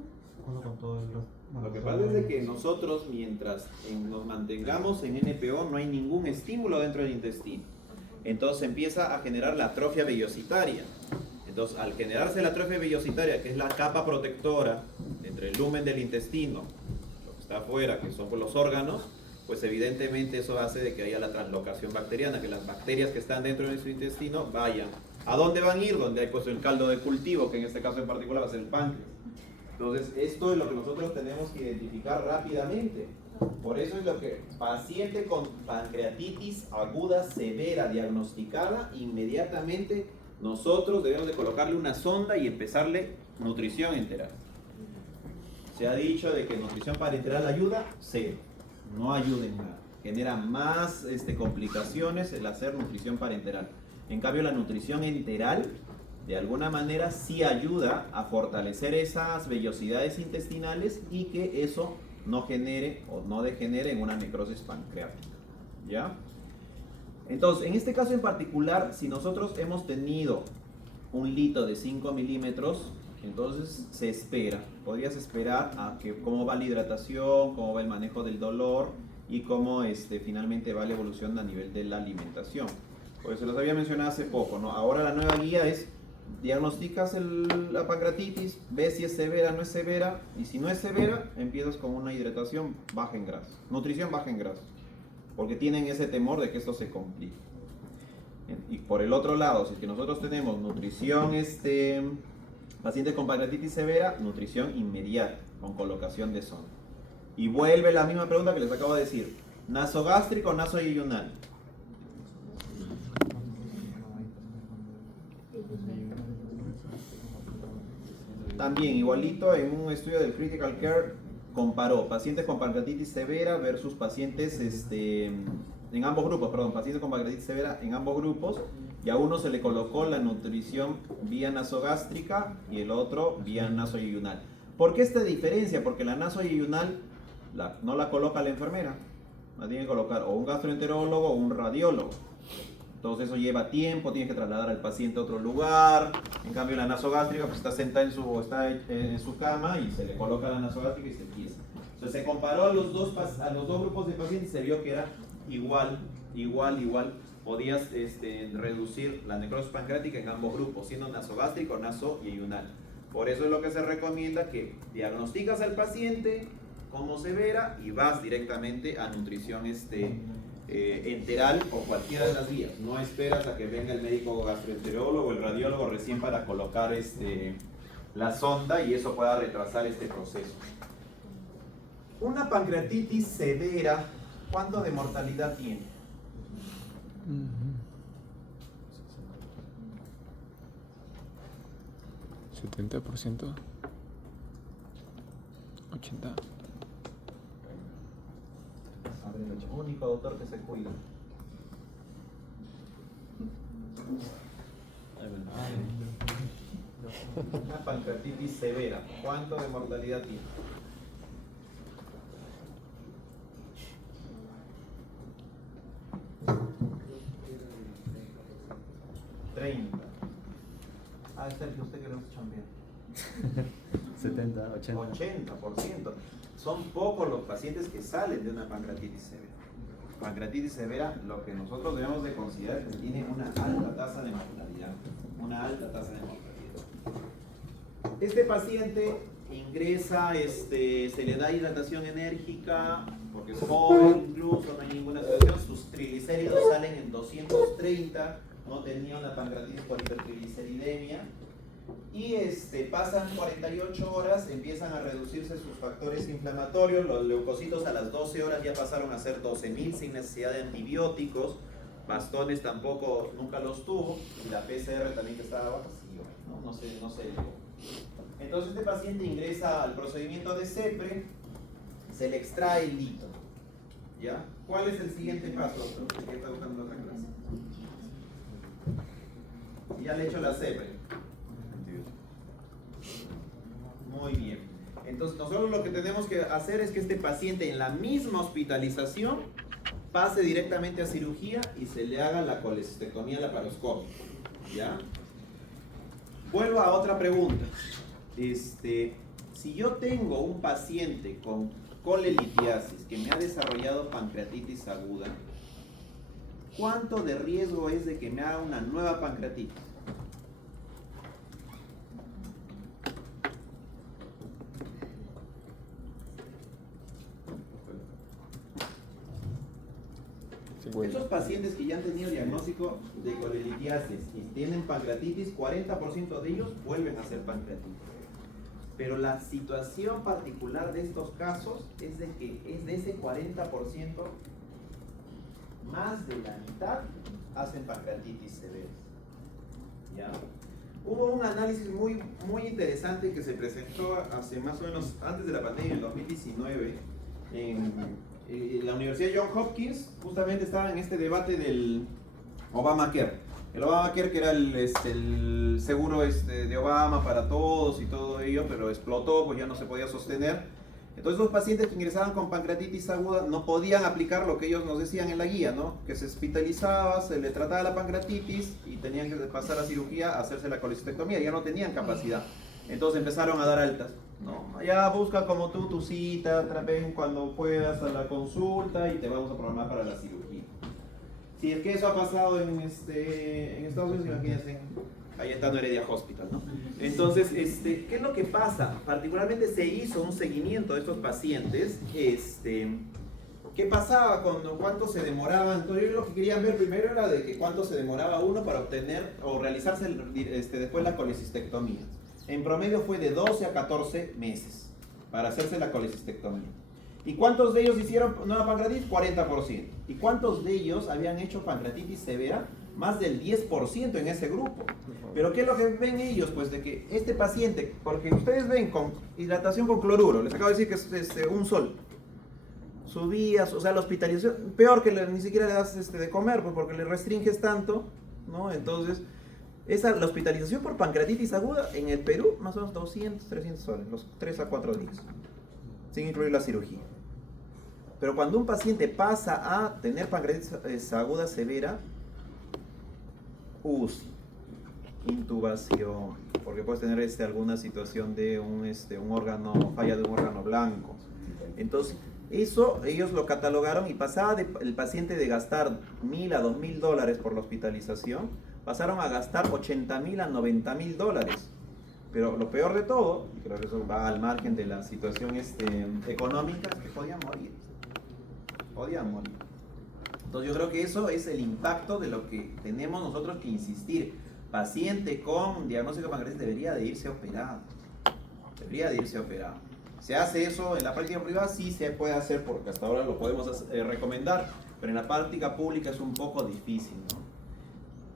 junto con todo el resto. Lo que pasa es de que nosotros, mientras nos mantengamos en NPO, no hay ningún estímulo dentro del intestino. Entonces empieza a generar la atrofia vellositaria. Entonces, al generarse la atrofia vellositaria, que es la capa protectora entre el lumen del intestino, lo que está afuera, que son los órganos, pues evidentemente eso hace de que haya la translocación bacteriana, que las bacterias que están dentro de nuestro intestino vayan. ¿A dónde van a ir? Donde hay pues el caldo de cultivo, que en este caso en particular va a ser el páncreas. Entonces, esto es lo que nosotros tenemos que identificar rápidamente. Por eso es lo que paciente con pancreatitis aguda severa diagnosticada, inmediatamente nosotros debemos de colocarle una sonda y empezarle nutrición enteral. Se ha dicho de que nutrición parenteral ayuda, cero, no ayuda en nada. Genera más complicaciones el hacer nutrición parenteral. En cambio, la nutrición enteral de alguna manera sí ayuda a fortalecer esas vellosidades intestinales y que eso no genere o no degenere en una necrosis pancreática. ¿Ya? Entonces, en este caso en particular, si nosotros hemos tenido un lito de 5 milímetros, entonces se espera, podrías esperar a que cómo va la hidratación, cómo va el manejo del dolor y cómo finalmente va la evolución a nivel de la alimentación. Pues se los había mencionado hace poco, ¿no? Ahora la nueva guía es diagnosticas la pancreatitis, ves si es severa o no es severa, y si no es severa, empiezas con una hidratación baja en grasa, nutrición baja en grasa, porque tienen ese temor de que esto se complique. Y por el otro lado, si es que nosotros tenemos nutrición, pacientes con pancreatitis severa, nutrición inmediata, con colocación de sonda. Y vuelve la misma pregunta que les acabo de decir, nasogástrico o nasoyeyunal. También, igualito, en un estudio del Critical Care, comparó pacientes con pancreatitis severa versus pacientes, en ambos grupos, perdón, pacientes con pancreatitis severa en ambos grupos, y a uno se le colocó la nutrición vía nasogástrica y el otro vía nasoyeyunal. ¿Por qué esta diferencia? Porque la nasoyeyunal no la coloca la enfermera, la tiene que colocar o un gastroenterólogo o un radiólogo. Entonces eso lleva tiempo, tienes que trasladar al paciente a otro lugar. En cambio la nasogástrica pues está sentada en su cama y se le coloca la nasogástrica y se empieza. Entonces se comparó a los dos grupos de pacientes y se vio que era igual. Podías reducir la necrosis pancreática en ambos grupos, siendo nasogástrico o nasoyeyunal. Por eso es lo que se recomienda que diagnosticas al paciente como severa y vas directamente a nutrición enteral o cualquiera de las vías. No esperas a que venga el médico gastroenterólogo o el radiólogo recién para colocar la sonda y eso pueda retrasar este proceso. Una pancreatitis severa, ¿cuánto de mortalidad tiene? 70%. 80. Único doctor que se cuida. Una pancreatitis severa, ¿cuánto de mortalidad tiene? 30. Ah, Sergio, usted que le gusta chambear. 70, 80. 80%. Son pocos los pacientes que salen de una pancreatitis severa. Pancreatitis severa, lo que nosotros debemos de considerar es que tiene una alta tasa de mortalidad. Una alta tasa de mortalidad. Este paciente ingresa, se le da hidratación enérgica, porque es joven incluso, no hay ninguna situación. Sus triglicéridos salen en 230, no tenía una pancreatitis por hipertrigliceridemia. Y pasan 48 horas, empiezan a reducirse sus factores inflamatorios, los leucocitos a las 12 horas ya pasaron a ser 12.000 sin necesidad de antibióticos, bastones tampoco, nunca los tuvo, y la PCR también que estaba baja, sí, no se elevó. Entonces este paciente ingresa al procedimiento de CEPRE, se le extrae el lito, ¿ya? ¿Cuál es el siguiente paso, doctor? ¿Qué está buscando otra clase? Ya le he hecho la CEPRE. Muy bien. Entonces nosotros lo que tenemos que hacer es que este paciente en la misma hospitalización pase directamente a cirugía y se le haga la colecistectomía laparoscópica. ¿Ya? Vuelvo a otra pregunta. Si yo tengo un paciente con colelitiasis que me ha desarrollado pancreatitis aguda, ¿cuánto de riesgo es de que me haga una nueva pancreatitis? Estos pacientes que ya han tenido diagnóstico de colelitiasis y tienen pancreatitis, 40% de ellos vuelven a ser pancreatitis. Pero la situación particular de estos casos es de que es de ese 40%, más de la mitad hacen pancreatitis severas. ¿Ya? Hubo un análisis muy interesante que se presentó hace más o menos antes de la pandemia, en 2019, en la Universidad de Johns Hopkins. Justamente estaba en este debate del Obamacare. El Obamacare, que era el seguro de Obama para todos y todo ello, pero explotó, pues ya no se podía sostener. Entonces los pacientes que ingresaban con pancreatitis aguda no podían aplicar lo que ellos nos decían en la guía, ¿no? Que se hospitalizaba, se le trataba la pancreatitis y tenían que pasar a cirugía a hacerse la colecistectomía, ya no tenían capacidad. Entonces empezaron a dar altas, ¿no? Ya busca como tú tu cita, ven cuando puedas a la consulta y te vamos a programar para la cirugía. Si es que eso ha pasado en Estados Unidos, imagínense, ahí está Heredia Hospital, ¿no? Entonces, ¿qué es lo que pasa? Particularmente se hizo un seguimiento de estos pacientes, ¿qué pasaba cuánto se demoraban? Entonces, yo lo que querían ver primero era de que cuánto se demoraba uno para obtener o realizarse después la colecistectomía. En promedio fue de 12 a 14 meses para hacerse la colecistectomía. ¿Y cuántos de ellos hicieron nueva pancreatitis? 40%. ¿Y cuántos de ellos habían hecho pancreatitis severa? Más del 10% en ese grupo. ¿Pero qué es lo que ven ellos? Pues de que este paciente, porque ustedes ven con hidratación con cloruro, les acabo de decir que es un sol. Subías, o sea, la hospitalización, peor que ni siquiera le das de comer, pues porque le restringes tanto, ¿no? Entonces, la hospitalización por pancreatitis aguda en el Perú, más o menos 200, 300 soles, los 3 a 4 días, sin incluir la cirugía. Pero cuando un paciente pasa a tener pancreatitis aguda severa, UCI, intubación, porque puedes tener alguna situación de un órgano, falla de un órgano blanco. Entonces, eso ellos lo catalogaron y pasaba el paciente de gastar $1,000 a $2,000 por la hospitalización, pasaron a gastar $80,000 a $90,000. Pero lo peor de todo, y creo que eso va al margen de la situación económica, es que podían morir. Entonces yo creo que eso es el impacto de lo que tenemos nosotros que insistir. Paciente con diagnóstico de pancreatitis debería de irse operado. ¿Se hace eso en la práctica privada? Sí se puede hacer porque hasta ahora lo podemos recomendar, pero en la práctica pública es un poco difícil, ¿no?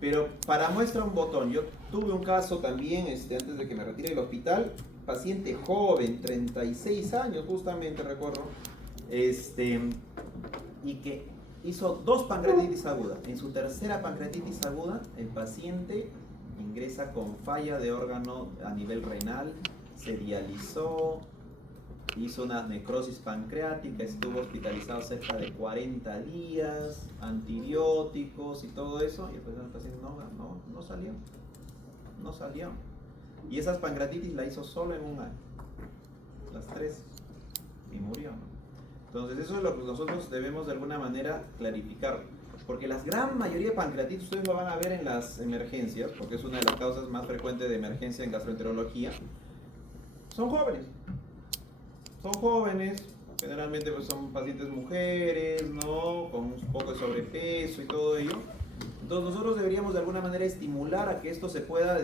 Pero para muestra un botón, yo tuve un caso también antes de que me retire del hospital, paciente joven, 36 años justamente recuerdo, y que hizo 2 pancreatitis agudas. En su tercera pancreatitis aguda, el paciente ingresa con falla de órgano a nivel renal, se dializó, hizo una necrosis pancreática, estuvo hospitalizado cerca de 40 días, antibióticos y todo eso, y el paciente no salió. Y esas pancreatitis la hizo solo en un año, las 3, y murió, ¿no? Entonces eso es lo que nosotros debemos de alguna manera clarificar, porque la gran mayoría de pancreatitis ustedes lo van a ver en las emergencias, porque es una de las causas más frecuentes de emergencia en gastroenterología. Son jóvenes, generalmente pues son pacientes mujeres, ¿no? Con un poco de sobrepeso y todo ello. Entonces nosotros deberíamos de alguna manera estimular a que esto se pueda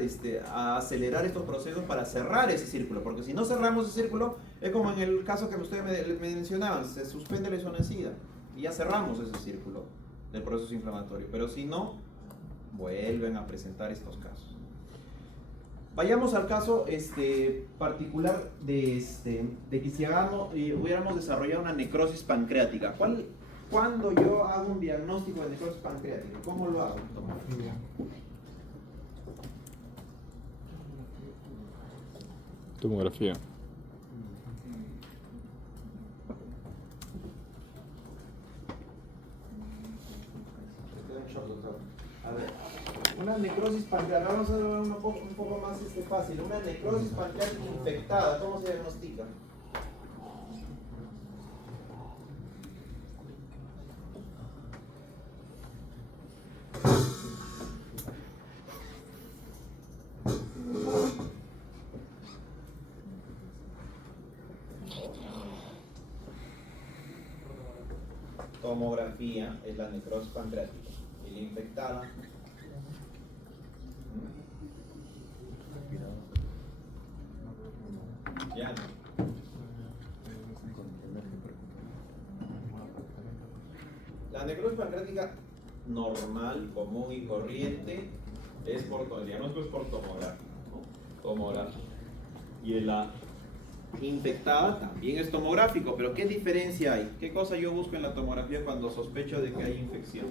a acelerar estos procesos para cerrar ese círculo, porque si no cerramos ese círculo, es como en el caso que ustedes me mencionaban, se suspende la isoniazida y ya cerramos ese círculo del proceso inflamatorio, pero si no, vuelven a presentar estos casos. Vayamos al caso particular de que si hubiéramos desarrollado una necrosis pancreática. Cuando yo hago un diagnóstico de necrosis pancreática, ¿cómo lo hago? Tomografía. A ver, una necrosis pancreática, vamos a ver un poco más fácil. Una necrosis pancreática infectada, ¿cómo se diagnostica? Tomografía es la necrosis pancreática. Y la infectada. Ya. La necrosis pancreática normal, común y corriente es el diagnóstico es por tomografía, ¿no? Tomografía. Y la infectada también es tomográfico, pero ¿qué diferencia hay? ¿Qué cosa yo busco en la tomografía cuando sospecho de que hay infección?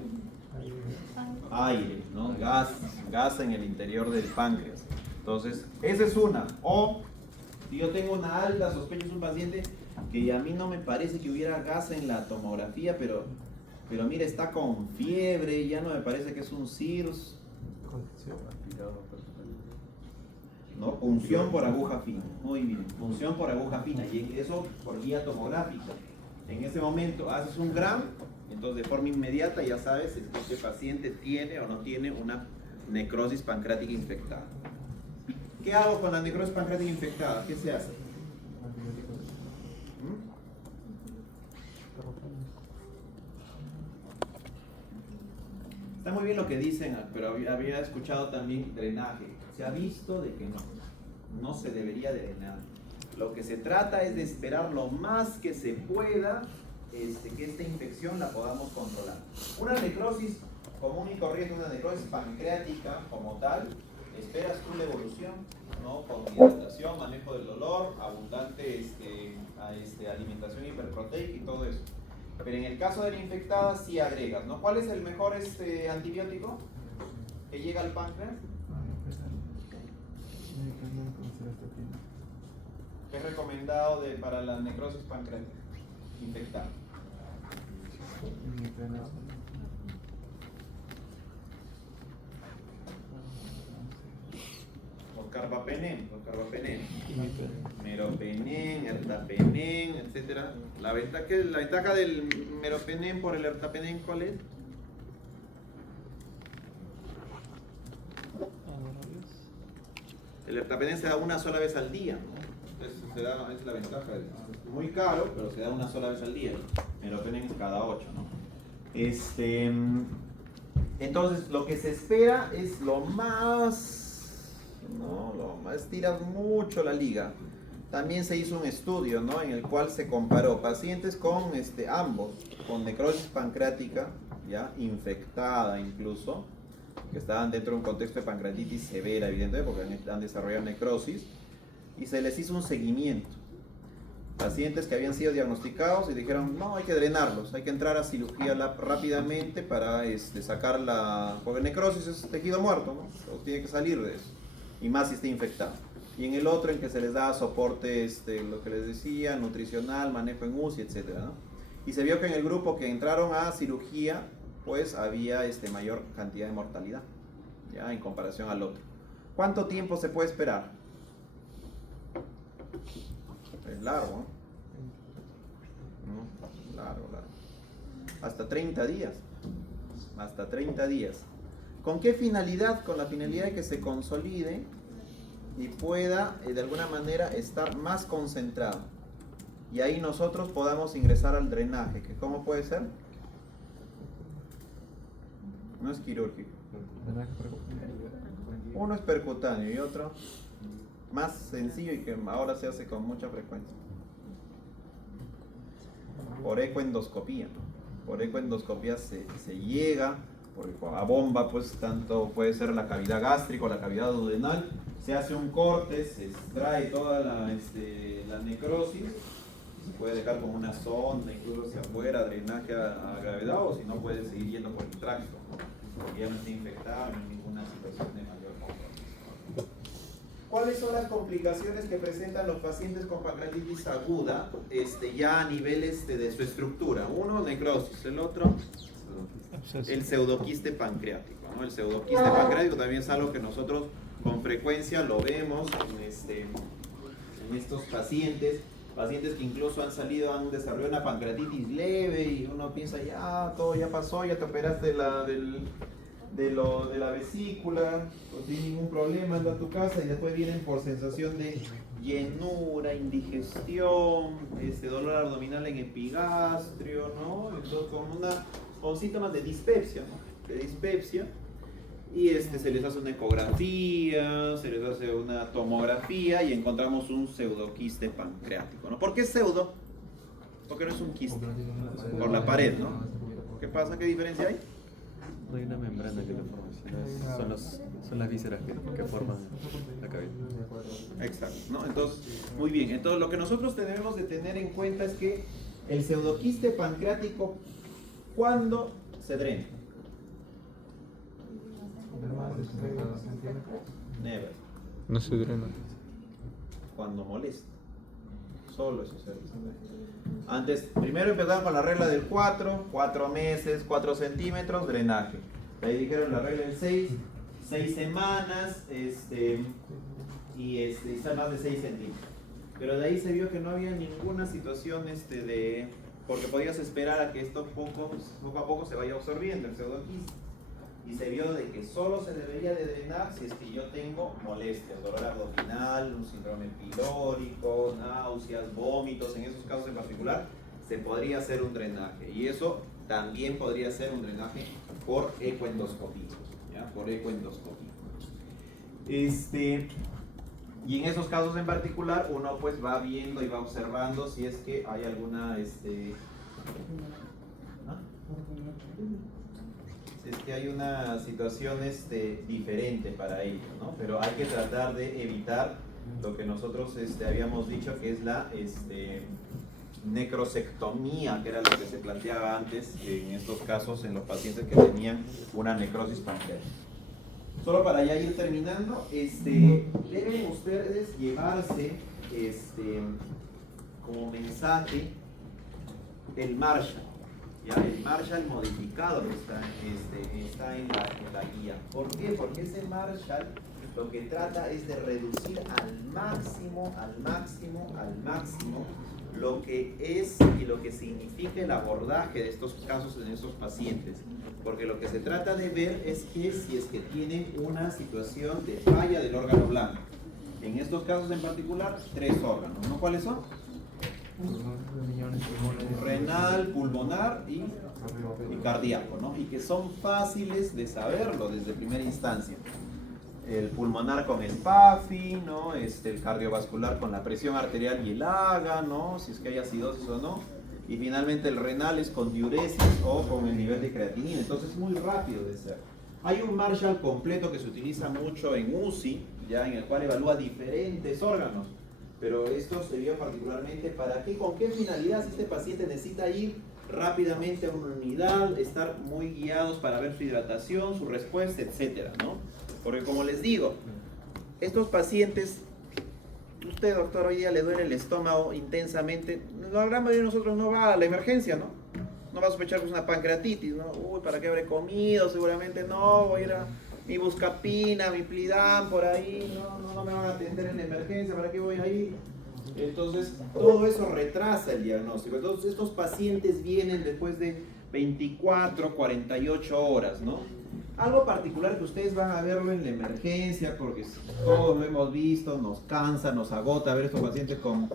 Aire, ¿no? Gas en el interior del páncreas. Entonces, esa es una. O si yo tengo una alta sospecha, es un paciente que a mí no me parece que hubiera gas en la tomografía, pero mira, está con fiebre, ya no me parece que es un CIRS. ¿No? Punción por aguja fina. Muy bien, punción por aguja fina. Y eso por guía tomográfica. En ese momento haces un GRAM, entonces de forma inmediata ya sabes si este paciente tiene o no tiene una necrosis pancreática infectada. ¿Qué hago con la necrosis pancreática infectada? ¿Qué se hace? Está muy bien lo que dicen, pero había escuchado también drenaje. Se ha visto de que no se debería drenar. Lo que se trata es de esperar lo más que se pueda que esta infección la podamos controlar. Una necrosis común y corriente, una necrosis pancreática como tal, esperas tú la evolución, ¿no? Con hidratación, manejo del dolor, abundante alimentación hiperproteica y todo eso. Pero en el caso de la infectada sí agregas, ¿no? ¿Cuál es el mejor antibiótico que llega al páncreas? ¿Qué es recomendado para la necrosis pancreática infectada? Carbapenem, meropenem, ertapenem, etc. La ventaja del meropenem por el ertapenem, ¿cuál es? El ertapenem se da una sola vez al día, ¿no? Esa es la ventaja. Es muy caro, pero se da una sola vez al día. Meropenem cada 8, ¿no? Entonces, lo que se espera es lo más... No, estiras mucho la liga. también se hizo un estudio, ¿no? En el cual se comparó pacientes con ambos, con necrosis pancreática, ya infectada incluso, que estaban dentro de un contexto de pancreatitis severa, evidentemente, porque han desarrollado necrosis, y se les hizo un seguimiento. Pacientes que habían sido diagnosticados y dijeron, no, hay que drenarlos, hay que entrar a cirugía rápidamente para sacar porque necrosis es tejido muerto, ¿no? Entonces, tiene que salir de eso, y más si está infectado. Y en el otro en que se les da soporte, lo que les decía, nutricional, manejo en UCI, etc., ¿no? Y se vio que en el grupo que entraron a cirugía, pues había mayor cantidad de mortalidad, ya en comparación al otro. ¿Cuánto tiempo se puede esperar? Es largo, ¿no? Largo. Hasta 30 días. Hasta 30 días. ¿Con qué finalidad? Con la finalidad de que se consolide y pueda de alguna manera estar más concentrado. Y ahí nosotros podamos ingresar al drenaje, que ¿cómo puede ser? No es quirúrgico. Uno es percutáneo y otro más sencillo y que ahora se hace con mucha frecuencia. Por ecoendoscopía. Por ecoendoscopía se llega, porque a bomba pues tanto puede ser la cavidad gástrica o la cavidad duodenal, se hace un corte, se extrae toda la necrosis, se puede dejar con una sonda, incluso hacia afuera, drenaje a gravedad, o si no puede seguir yendo por el tracto, porque ya no está infectado, no hay ninguna situación de mayor compromiso. ¿Cuáles son las complicaciones que presentan los pacientes con pancreatitis aguda, ya a niveles de su estructura? Uno, necrosis, el otro, el pseudoquiste pancreático, ¿no? El pseudoquiste pancreático también es algo que nosotros con frecuencia lo vemos en estos pacientes que incluso han desarrollado una pancreatitis leve y uno piensa, ya, todo ya pasó, ya te operaste de la vesícula, no tiene ningún problema, anda a tu casa, y después vienen por sensación de llenura, indigestión, dolor abdominal en epigastrio, ¿no? Entonces con síntomas de dispepsia, ¿no? De dispepsia, y se les hace una ecografía, se les hace una tomografía y encontramos un pseudoquiste pancreático, ¿no? ¿Por qué pseudo? Porque no es un quiste, por la pared, ¿no? ¿Qué pasa? ¿Qué diferencia hay? No hay una membrana que lo forma, son las vísceras que forman la cavidad. Exacto, ¿no? Entonces, muy bien. Entonces, lo que nosotros debemos de tener en cuenta es que el pseudoquiste pancreático, ¿cuándo se drena? Never. No se drena. Cuando molesta. Solo eso se drena. Antes, primero empezaban con la regla del 4 meses, 4 centímetros, drenaje. De ahí dijeron la regla del 6 semanas, y está más de 6 centímetros. Pero de ahí se vio que no había ninguna situación porque podías esperar a que esto poco a poco se vaya absorbiendo el pseudoquiste. Y se vio de que solo se debería de drenar si es que yo tengo molestias, dolor abdominal, un síndrome pilórico, náuseas, vómitos. En esos casos en particular se podría hacer un drenaje, y eso también podría ser un drenaje por ecoendoscopía, ¿ya? Por ecoendoscopía. Y en esos casos en particular uno pues va viendo y va observando si es que hay alguna es que hay una situación diferente para ello, ¿no? Pero hay que tratar de evitar lo que nosotros habíamos dicho, que es la necrosectomía, que era lo que se planteaba antes en estos casos en los pacientes que tenían una necrosis pancreática. Solo para ya ir terminando, deben ustedes llevarse como mensaje el Marshall. Ya, el Marshall modificado que está en la guía. ¿Por qué? Porque ese Marshall lo que trata es de reducir al máximo lo que es y lo que significa el abordaje de estos casos en estos pacientes. Porque lo que se trata de ver es que si es que tienen una situación de falla del órgano blanco. En estos casos en particular, 3 órganos, ¿no? ¿Cuáles son? Renal, pulmonar y cardíaco, ¿no? Y que son fáciles de saberlo desde primera instancia. el pulmonar con el PAFI, ¿no? El cardiovascular con la presión arterial y el AGA, ¿no? Si es que hay acidosis o no. Y finalmente el renal es con diuresis o con el nivel de creatinina. Entonces es muy rápido de hacer. Hay un Marshall completo que se utiliza mucho en UCI, ya en el cual evalúa diferentes órganos. Pero esto se vio particularmente para qué, con qué finalidad, si este paciente necesita ir rápidamente a una unidad, estar muy guiados para ver su hidratación, su respuesta, etcétera, ¿no? Porque como les digo, estos pacientes, usted doctor hoy día le duele el estómago intensamente, la gran mayoría de nosotros no va a la emergencia, ¿no? No va a sospechar que es una pancreatitis, ¿no? Uy, ¿para qué habré comido? Seguramente no, voy a ir a mi Buscapina, mi Plidam, por ahí, no me van a atender en la emergencia, ¿para qué voy a ir? Entonces, todo eso retrasa el diagnóstico. Entonces, estos pacientes vienen después de 24, 48 horas, ¿no? Algo particular que ustedes van a verlo en la emergencia, porque todos lo hemos visto, nos cansa, nos agota ver estos pacientes con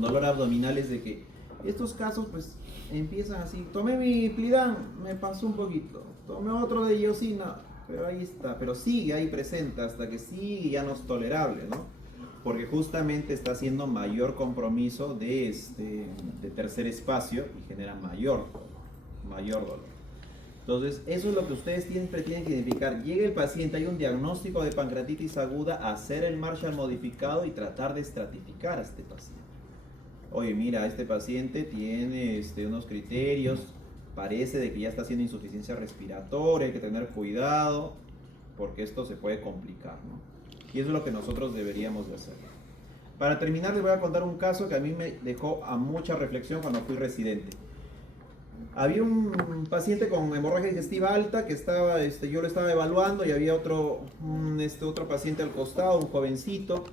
dolor abdominal, es de que estos casos, pues, empiezan así. Tomé mi Plidam, me pasó un poquito. Tomé otro de iosina, pero ahí está. Pero sigue ahí presente hasta que sigue, ya no es tolerable, ¿no? Porque justamente está haciendo mayor compromiso de tercer espacio y genera mayor dolor. Entonces, eso es lo que ustedes siempre tienen que identificar. Llega el paciente, hay un diagnóstico de pancreatitis aguda, hacer el Marshall modificado y tratar de estratificar a este paciente. Oye, mira, este paciente tiene unos criterios, parece de que ya está haciendo insuficiencia respiratoria, hay que tener cuidado, porque esto se puede complicar, ¿no? Y eso es lo que nosotros deberíamos de hacer. Para terminar, les voy a contar un caso que a mí me dejó a mucha reflexión cuando fui residente. Había un paciente con hemorragia digestiva alta que estaba, yo lo estaba evaluando, y había otro paciente al costado, un jovencito,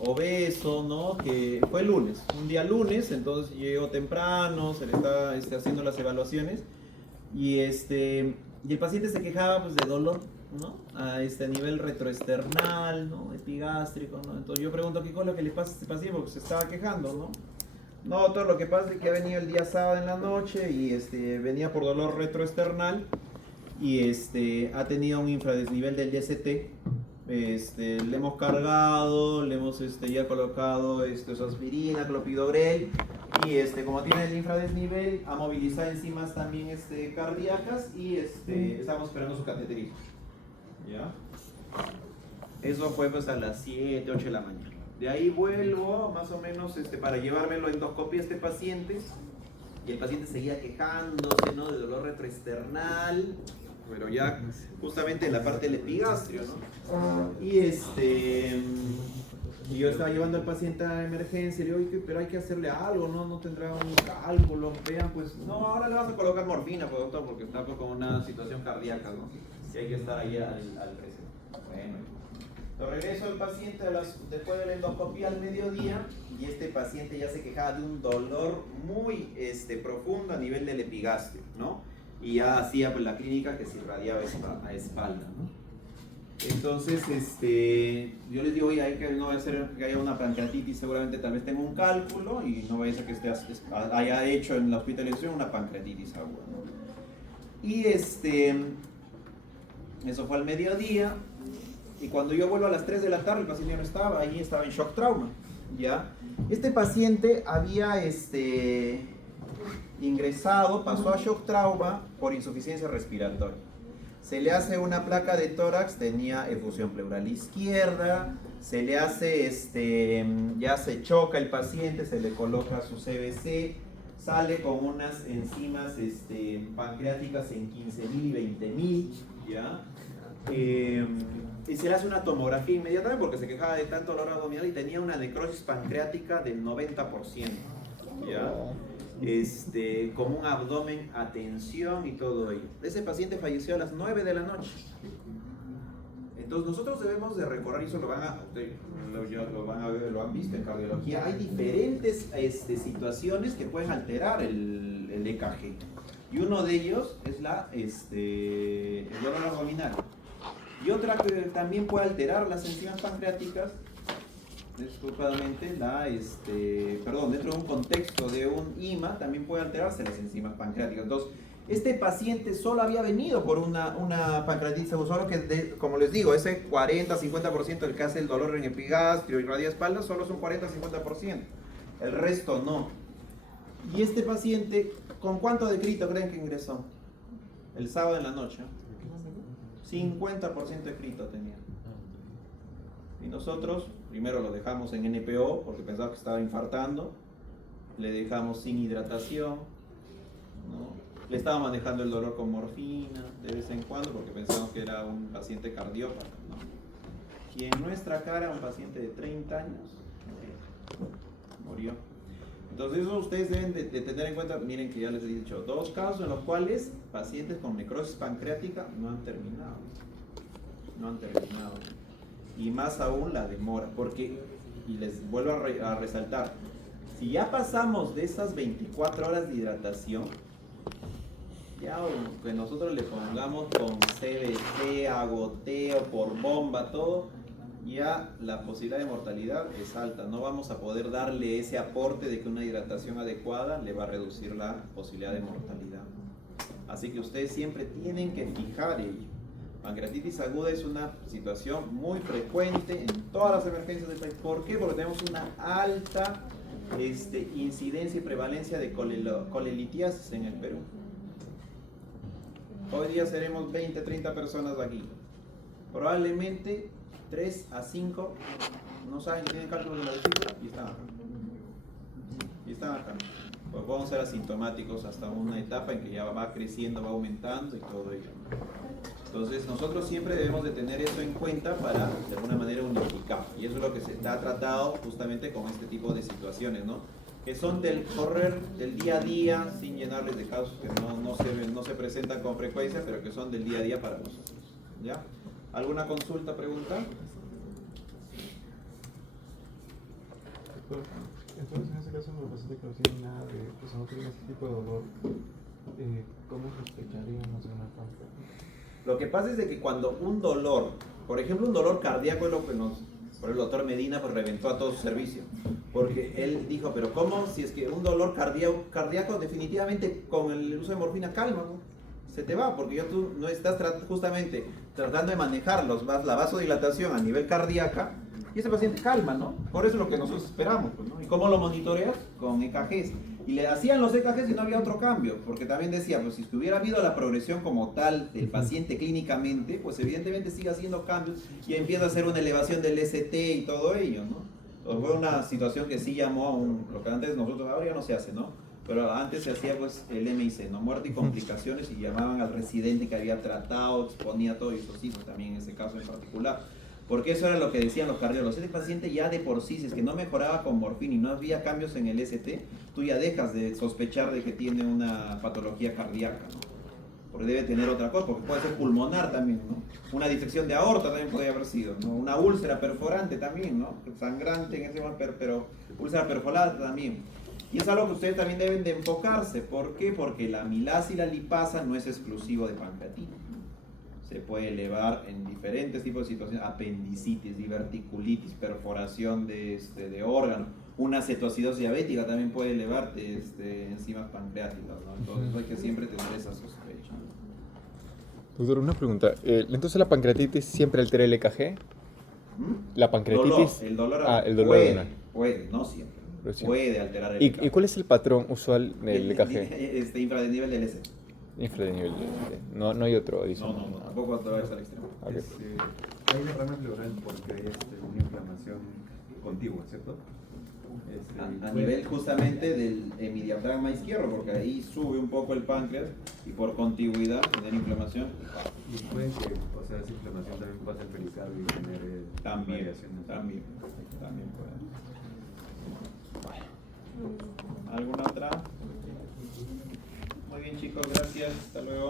obeso, ¿no? Que fue el lunes, un día lunes, entonces llegó temprano, se le está haciendo las evaluaciones, y el paciente se quejaba, pues, de dolor, ¿no? A nivel retroesternal, ¿no? Epigástrico, ¿no? Entonces yo pregunto, ¿qué es lo que le pasa a este paciente? Porque se estaba quejando, ¿no? No, todo lo que pasa es que ha venido el día sábado en la noche y venía por dolor retroesternal y ha tenido un infradesnivel del DST. Le hemos cargado, le hemos ya colocado su aspirina, clopidogrel, y como tiene el infradesnivel, ha movilizado enzimas también cardíacas, y estamos esperando su cateterismo. ¿Ya? Eso fue pues a las 7, 8 de la mañana. De ahí vuelvo más o menos para llevármelo a endoscopia a este paciente, y el paciente seguía quejándose, ¿no? De dolor retroesternal, pero ya justamente en la parte del epigastrio, ¿no? Y yo estaba llevando al paciente a emergencia, y le digo, pero hay que hacerle algo, ¿no? No tendrá un cálculo, vean, pues, no, ahora le vas a colocar morfina, pues, doctor, porque está con una situación cardíaca, ¿no? Y hay que estar ahí al presente. Bueno, lo regreso al paciente después de la endoscopía al mediodía, y este paciente ya se quejaba de un dolor muy profundo a nivel del epigastrio, ¿no? Y ya hacía pues la clínica que se irradiaba a espalda, ¿no? Entonces, yo les digo, oye, no va a ser que haya una pancreatitis, seguramente tal vez tenga un cálculo, y no vaya a ser que haya hecho en la hospitalización una pancreatitis aguda, ¿no? Y eso fue al mediodía, y cuando yo vuelvo a las 3 de la tarde, el paciente ya no estaba, ahí estaba en shock trauma, ¿ya? Este paciente había ingresado, pasó a shock trauma por insuficiencia respiratoria. Se le hace una placa de tórax, tenía efusión pleural izquierda, se le hace, ya se choca el paciente, se le coloca su CBC, sale con unas enzimas pancreáticas en 15.000 y 20.000, ¿ya? Y se le hace una tomografía inmediatamente porque se quejaba de tanto dolor abdominal y tenía una necrosis pancreática del 90%, ¿ya? Con un abdomen a tensión y todo ello. Ese paciente falleció a las 9 de la noche. Entonces nosotros debemos de recorrer, y eso lo han visto en cardiología, hay diferentes situaciones que pueden alterar el EKG, y uno de ellos es el dolor abdominal, y otra que también puede alterar las enzimas pancreáticas, disculpadamente, dentro de un contexto de un IMA también puede alterarse las enzimas pancreáticas. Entonces, Este paciente solo había venido por una pancreatitis aguda, solo que, como les digo, ese 40-50% del que hace el dolor en epigastrio y radioespalda solo son 40-50%. El resto no. Y este paciente, ¿con cuánto de crito creen que ingresó? El sábado en la noche. 50% de crito tenía. Y nosotros, primero lo dejamos en NPO porque pensaba que estaba infartando. Le dejamos sin hidratación, ¿no? Le estaba manejando el dolor con morfina de vez en cuando porque pensamos que era un paciente cardiópata, ¿no? Y en nuestra cara, un paciente de 30 años murió. Entonces eso ustedes deben de tener en cuenta. Miren que ya les he dicho, 2 casos en los cuales pacientes con necrosis pancreática no han terminado. No han terminado. Y más aún la demora, porque, y les vuelvo a resaltar, si ya pasamos de esas 24 horas de hidratación, ya que nosotros le pongamos con CBC, agoteo, por bomba, todo, ya la posibilidad de mortalidad es alta. No vamos a poder darle ese aporte de que una hidratación adecuada le va a reducir la posibilidad de mortalidad. Así que ustedes siempre tienen que fijar ello. Pancreatitis aguda es una situación muy frecuente en todas las emergencias del país. ¿Por qué? Porque tenemos una alta incidencia y prevalencia de colelitiasis en el Perú. Hoy día seremos 20, 30 personas aquí. Probablemente 3 a 5 no saben que tienen cálculos de la vesícula y están acá. Y están acá. Pues podemos ser asintomáticos hasta una etapa en que ya va creciendo, va aumentando y todo ello. Entonces nosotros siempre debemos de tener eso en cuenta para de alguna manera unificar. Y eso es lo que se ha tratado justamente con este tipo de situaciones, ¿no? Que son del correr del día a día, sin llenarles de casos que no se presentan con frecuencia, pero que son del día a día para nosotros. ¿Ya? ¿Alguna consulta, pregunta? Entonces, en ese caso, en el paciente que no tiene nada de, pues no tiene ese tipo de dolor, ¿cómo sospecharíamos de una pancreatitis? Lo que pasa es de que cuando un dolor, por ejemplo un dolor cardíaco es lo que por el doctor Medina pues reventó a todo su servicio, porque él dijo, pero ¿cómo? Si es que un dolor cardíaco definitivamente con el uso de morfina calma, ¿no? Se te va, porque tú no estás justamente tratando de manejar la vasodilatación a nivel cardíaca y ese paciente calma, ¿no? Por eso es lo que nosotros esperamos, pues, ¿no? ¿Y cómo lo monitoreas? Con EKGs. Y le hacían los EKGs y no había otro cambio, porque también decía, pues si hubiera habido la progresión como tal del paciente clínicamente, pues evidentemente sigue haciendo cambios y empieza a hacer una elevación del ST y todo ello, ¿no? Entonces fue una situación que sí llamó a lo que antes nosotros, ahora ya no se hace, ¿no? Pero antes se hacía pues el MIC, ¿no? Muerte y complicaciones, y llamaban al residente que había tratado, exponía todo, y eso sí, también en ese caso en particular. Porque eso era lo que decían los cardiólogos. Ese paciente ya de por sí, si es que no mejoraba con morfina y no había cambios en el ST, tú ya dejas de sospechar de que tiene una patología cardíaca, ¿no? Porque debe tener otra cosa, porque puede ser pulmonar también, ¿no? Una disección de aorta también podría haber sido, ¿no? Una úlcera perforante también, ¿no? Sangrante en ese momento, pero úlcera perforada también. Y es algo que ustedes también deben de enfocarse. ¿Por qué? Porque la amilasa y la lipasa no es exclusivo de pancreatitis. Se puede elevar en diferentes tipos de situaciones, apendicitis, diverticulitis, perforación de órgano. Una cetoacidosis diabética también puede elevar enzimas pancreáticas, ¿no? Entonces hay que siempre tener esa sospecha. Doctor, una pregunta. Entonces la pancreatitis siempre altera el EKG. La pancreatitis. El dolor puede, no siempre. Puede alterar el EKG. ¿Y cuál es el patrón usual del EKG? Infradenivel del S. Infradenivel. No hay otro adicional. No, tampoco te vayas al extremo. Okay. Hay derrame pleural porque hay una inflamación contigua, ¿cierto? A nivel justamente del hemidiafragma izquierdo, porque ahí sube un poco el páncreas y por contigüidad tener inflamación. Y puede que, esa inflamación también pase al pericardio y genere variaciones. También puede. ¿Alguna otra? Muy bien, chicos, gracias. Hasta luego.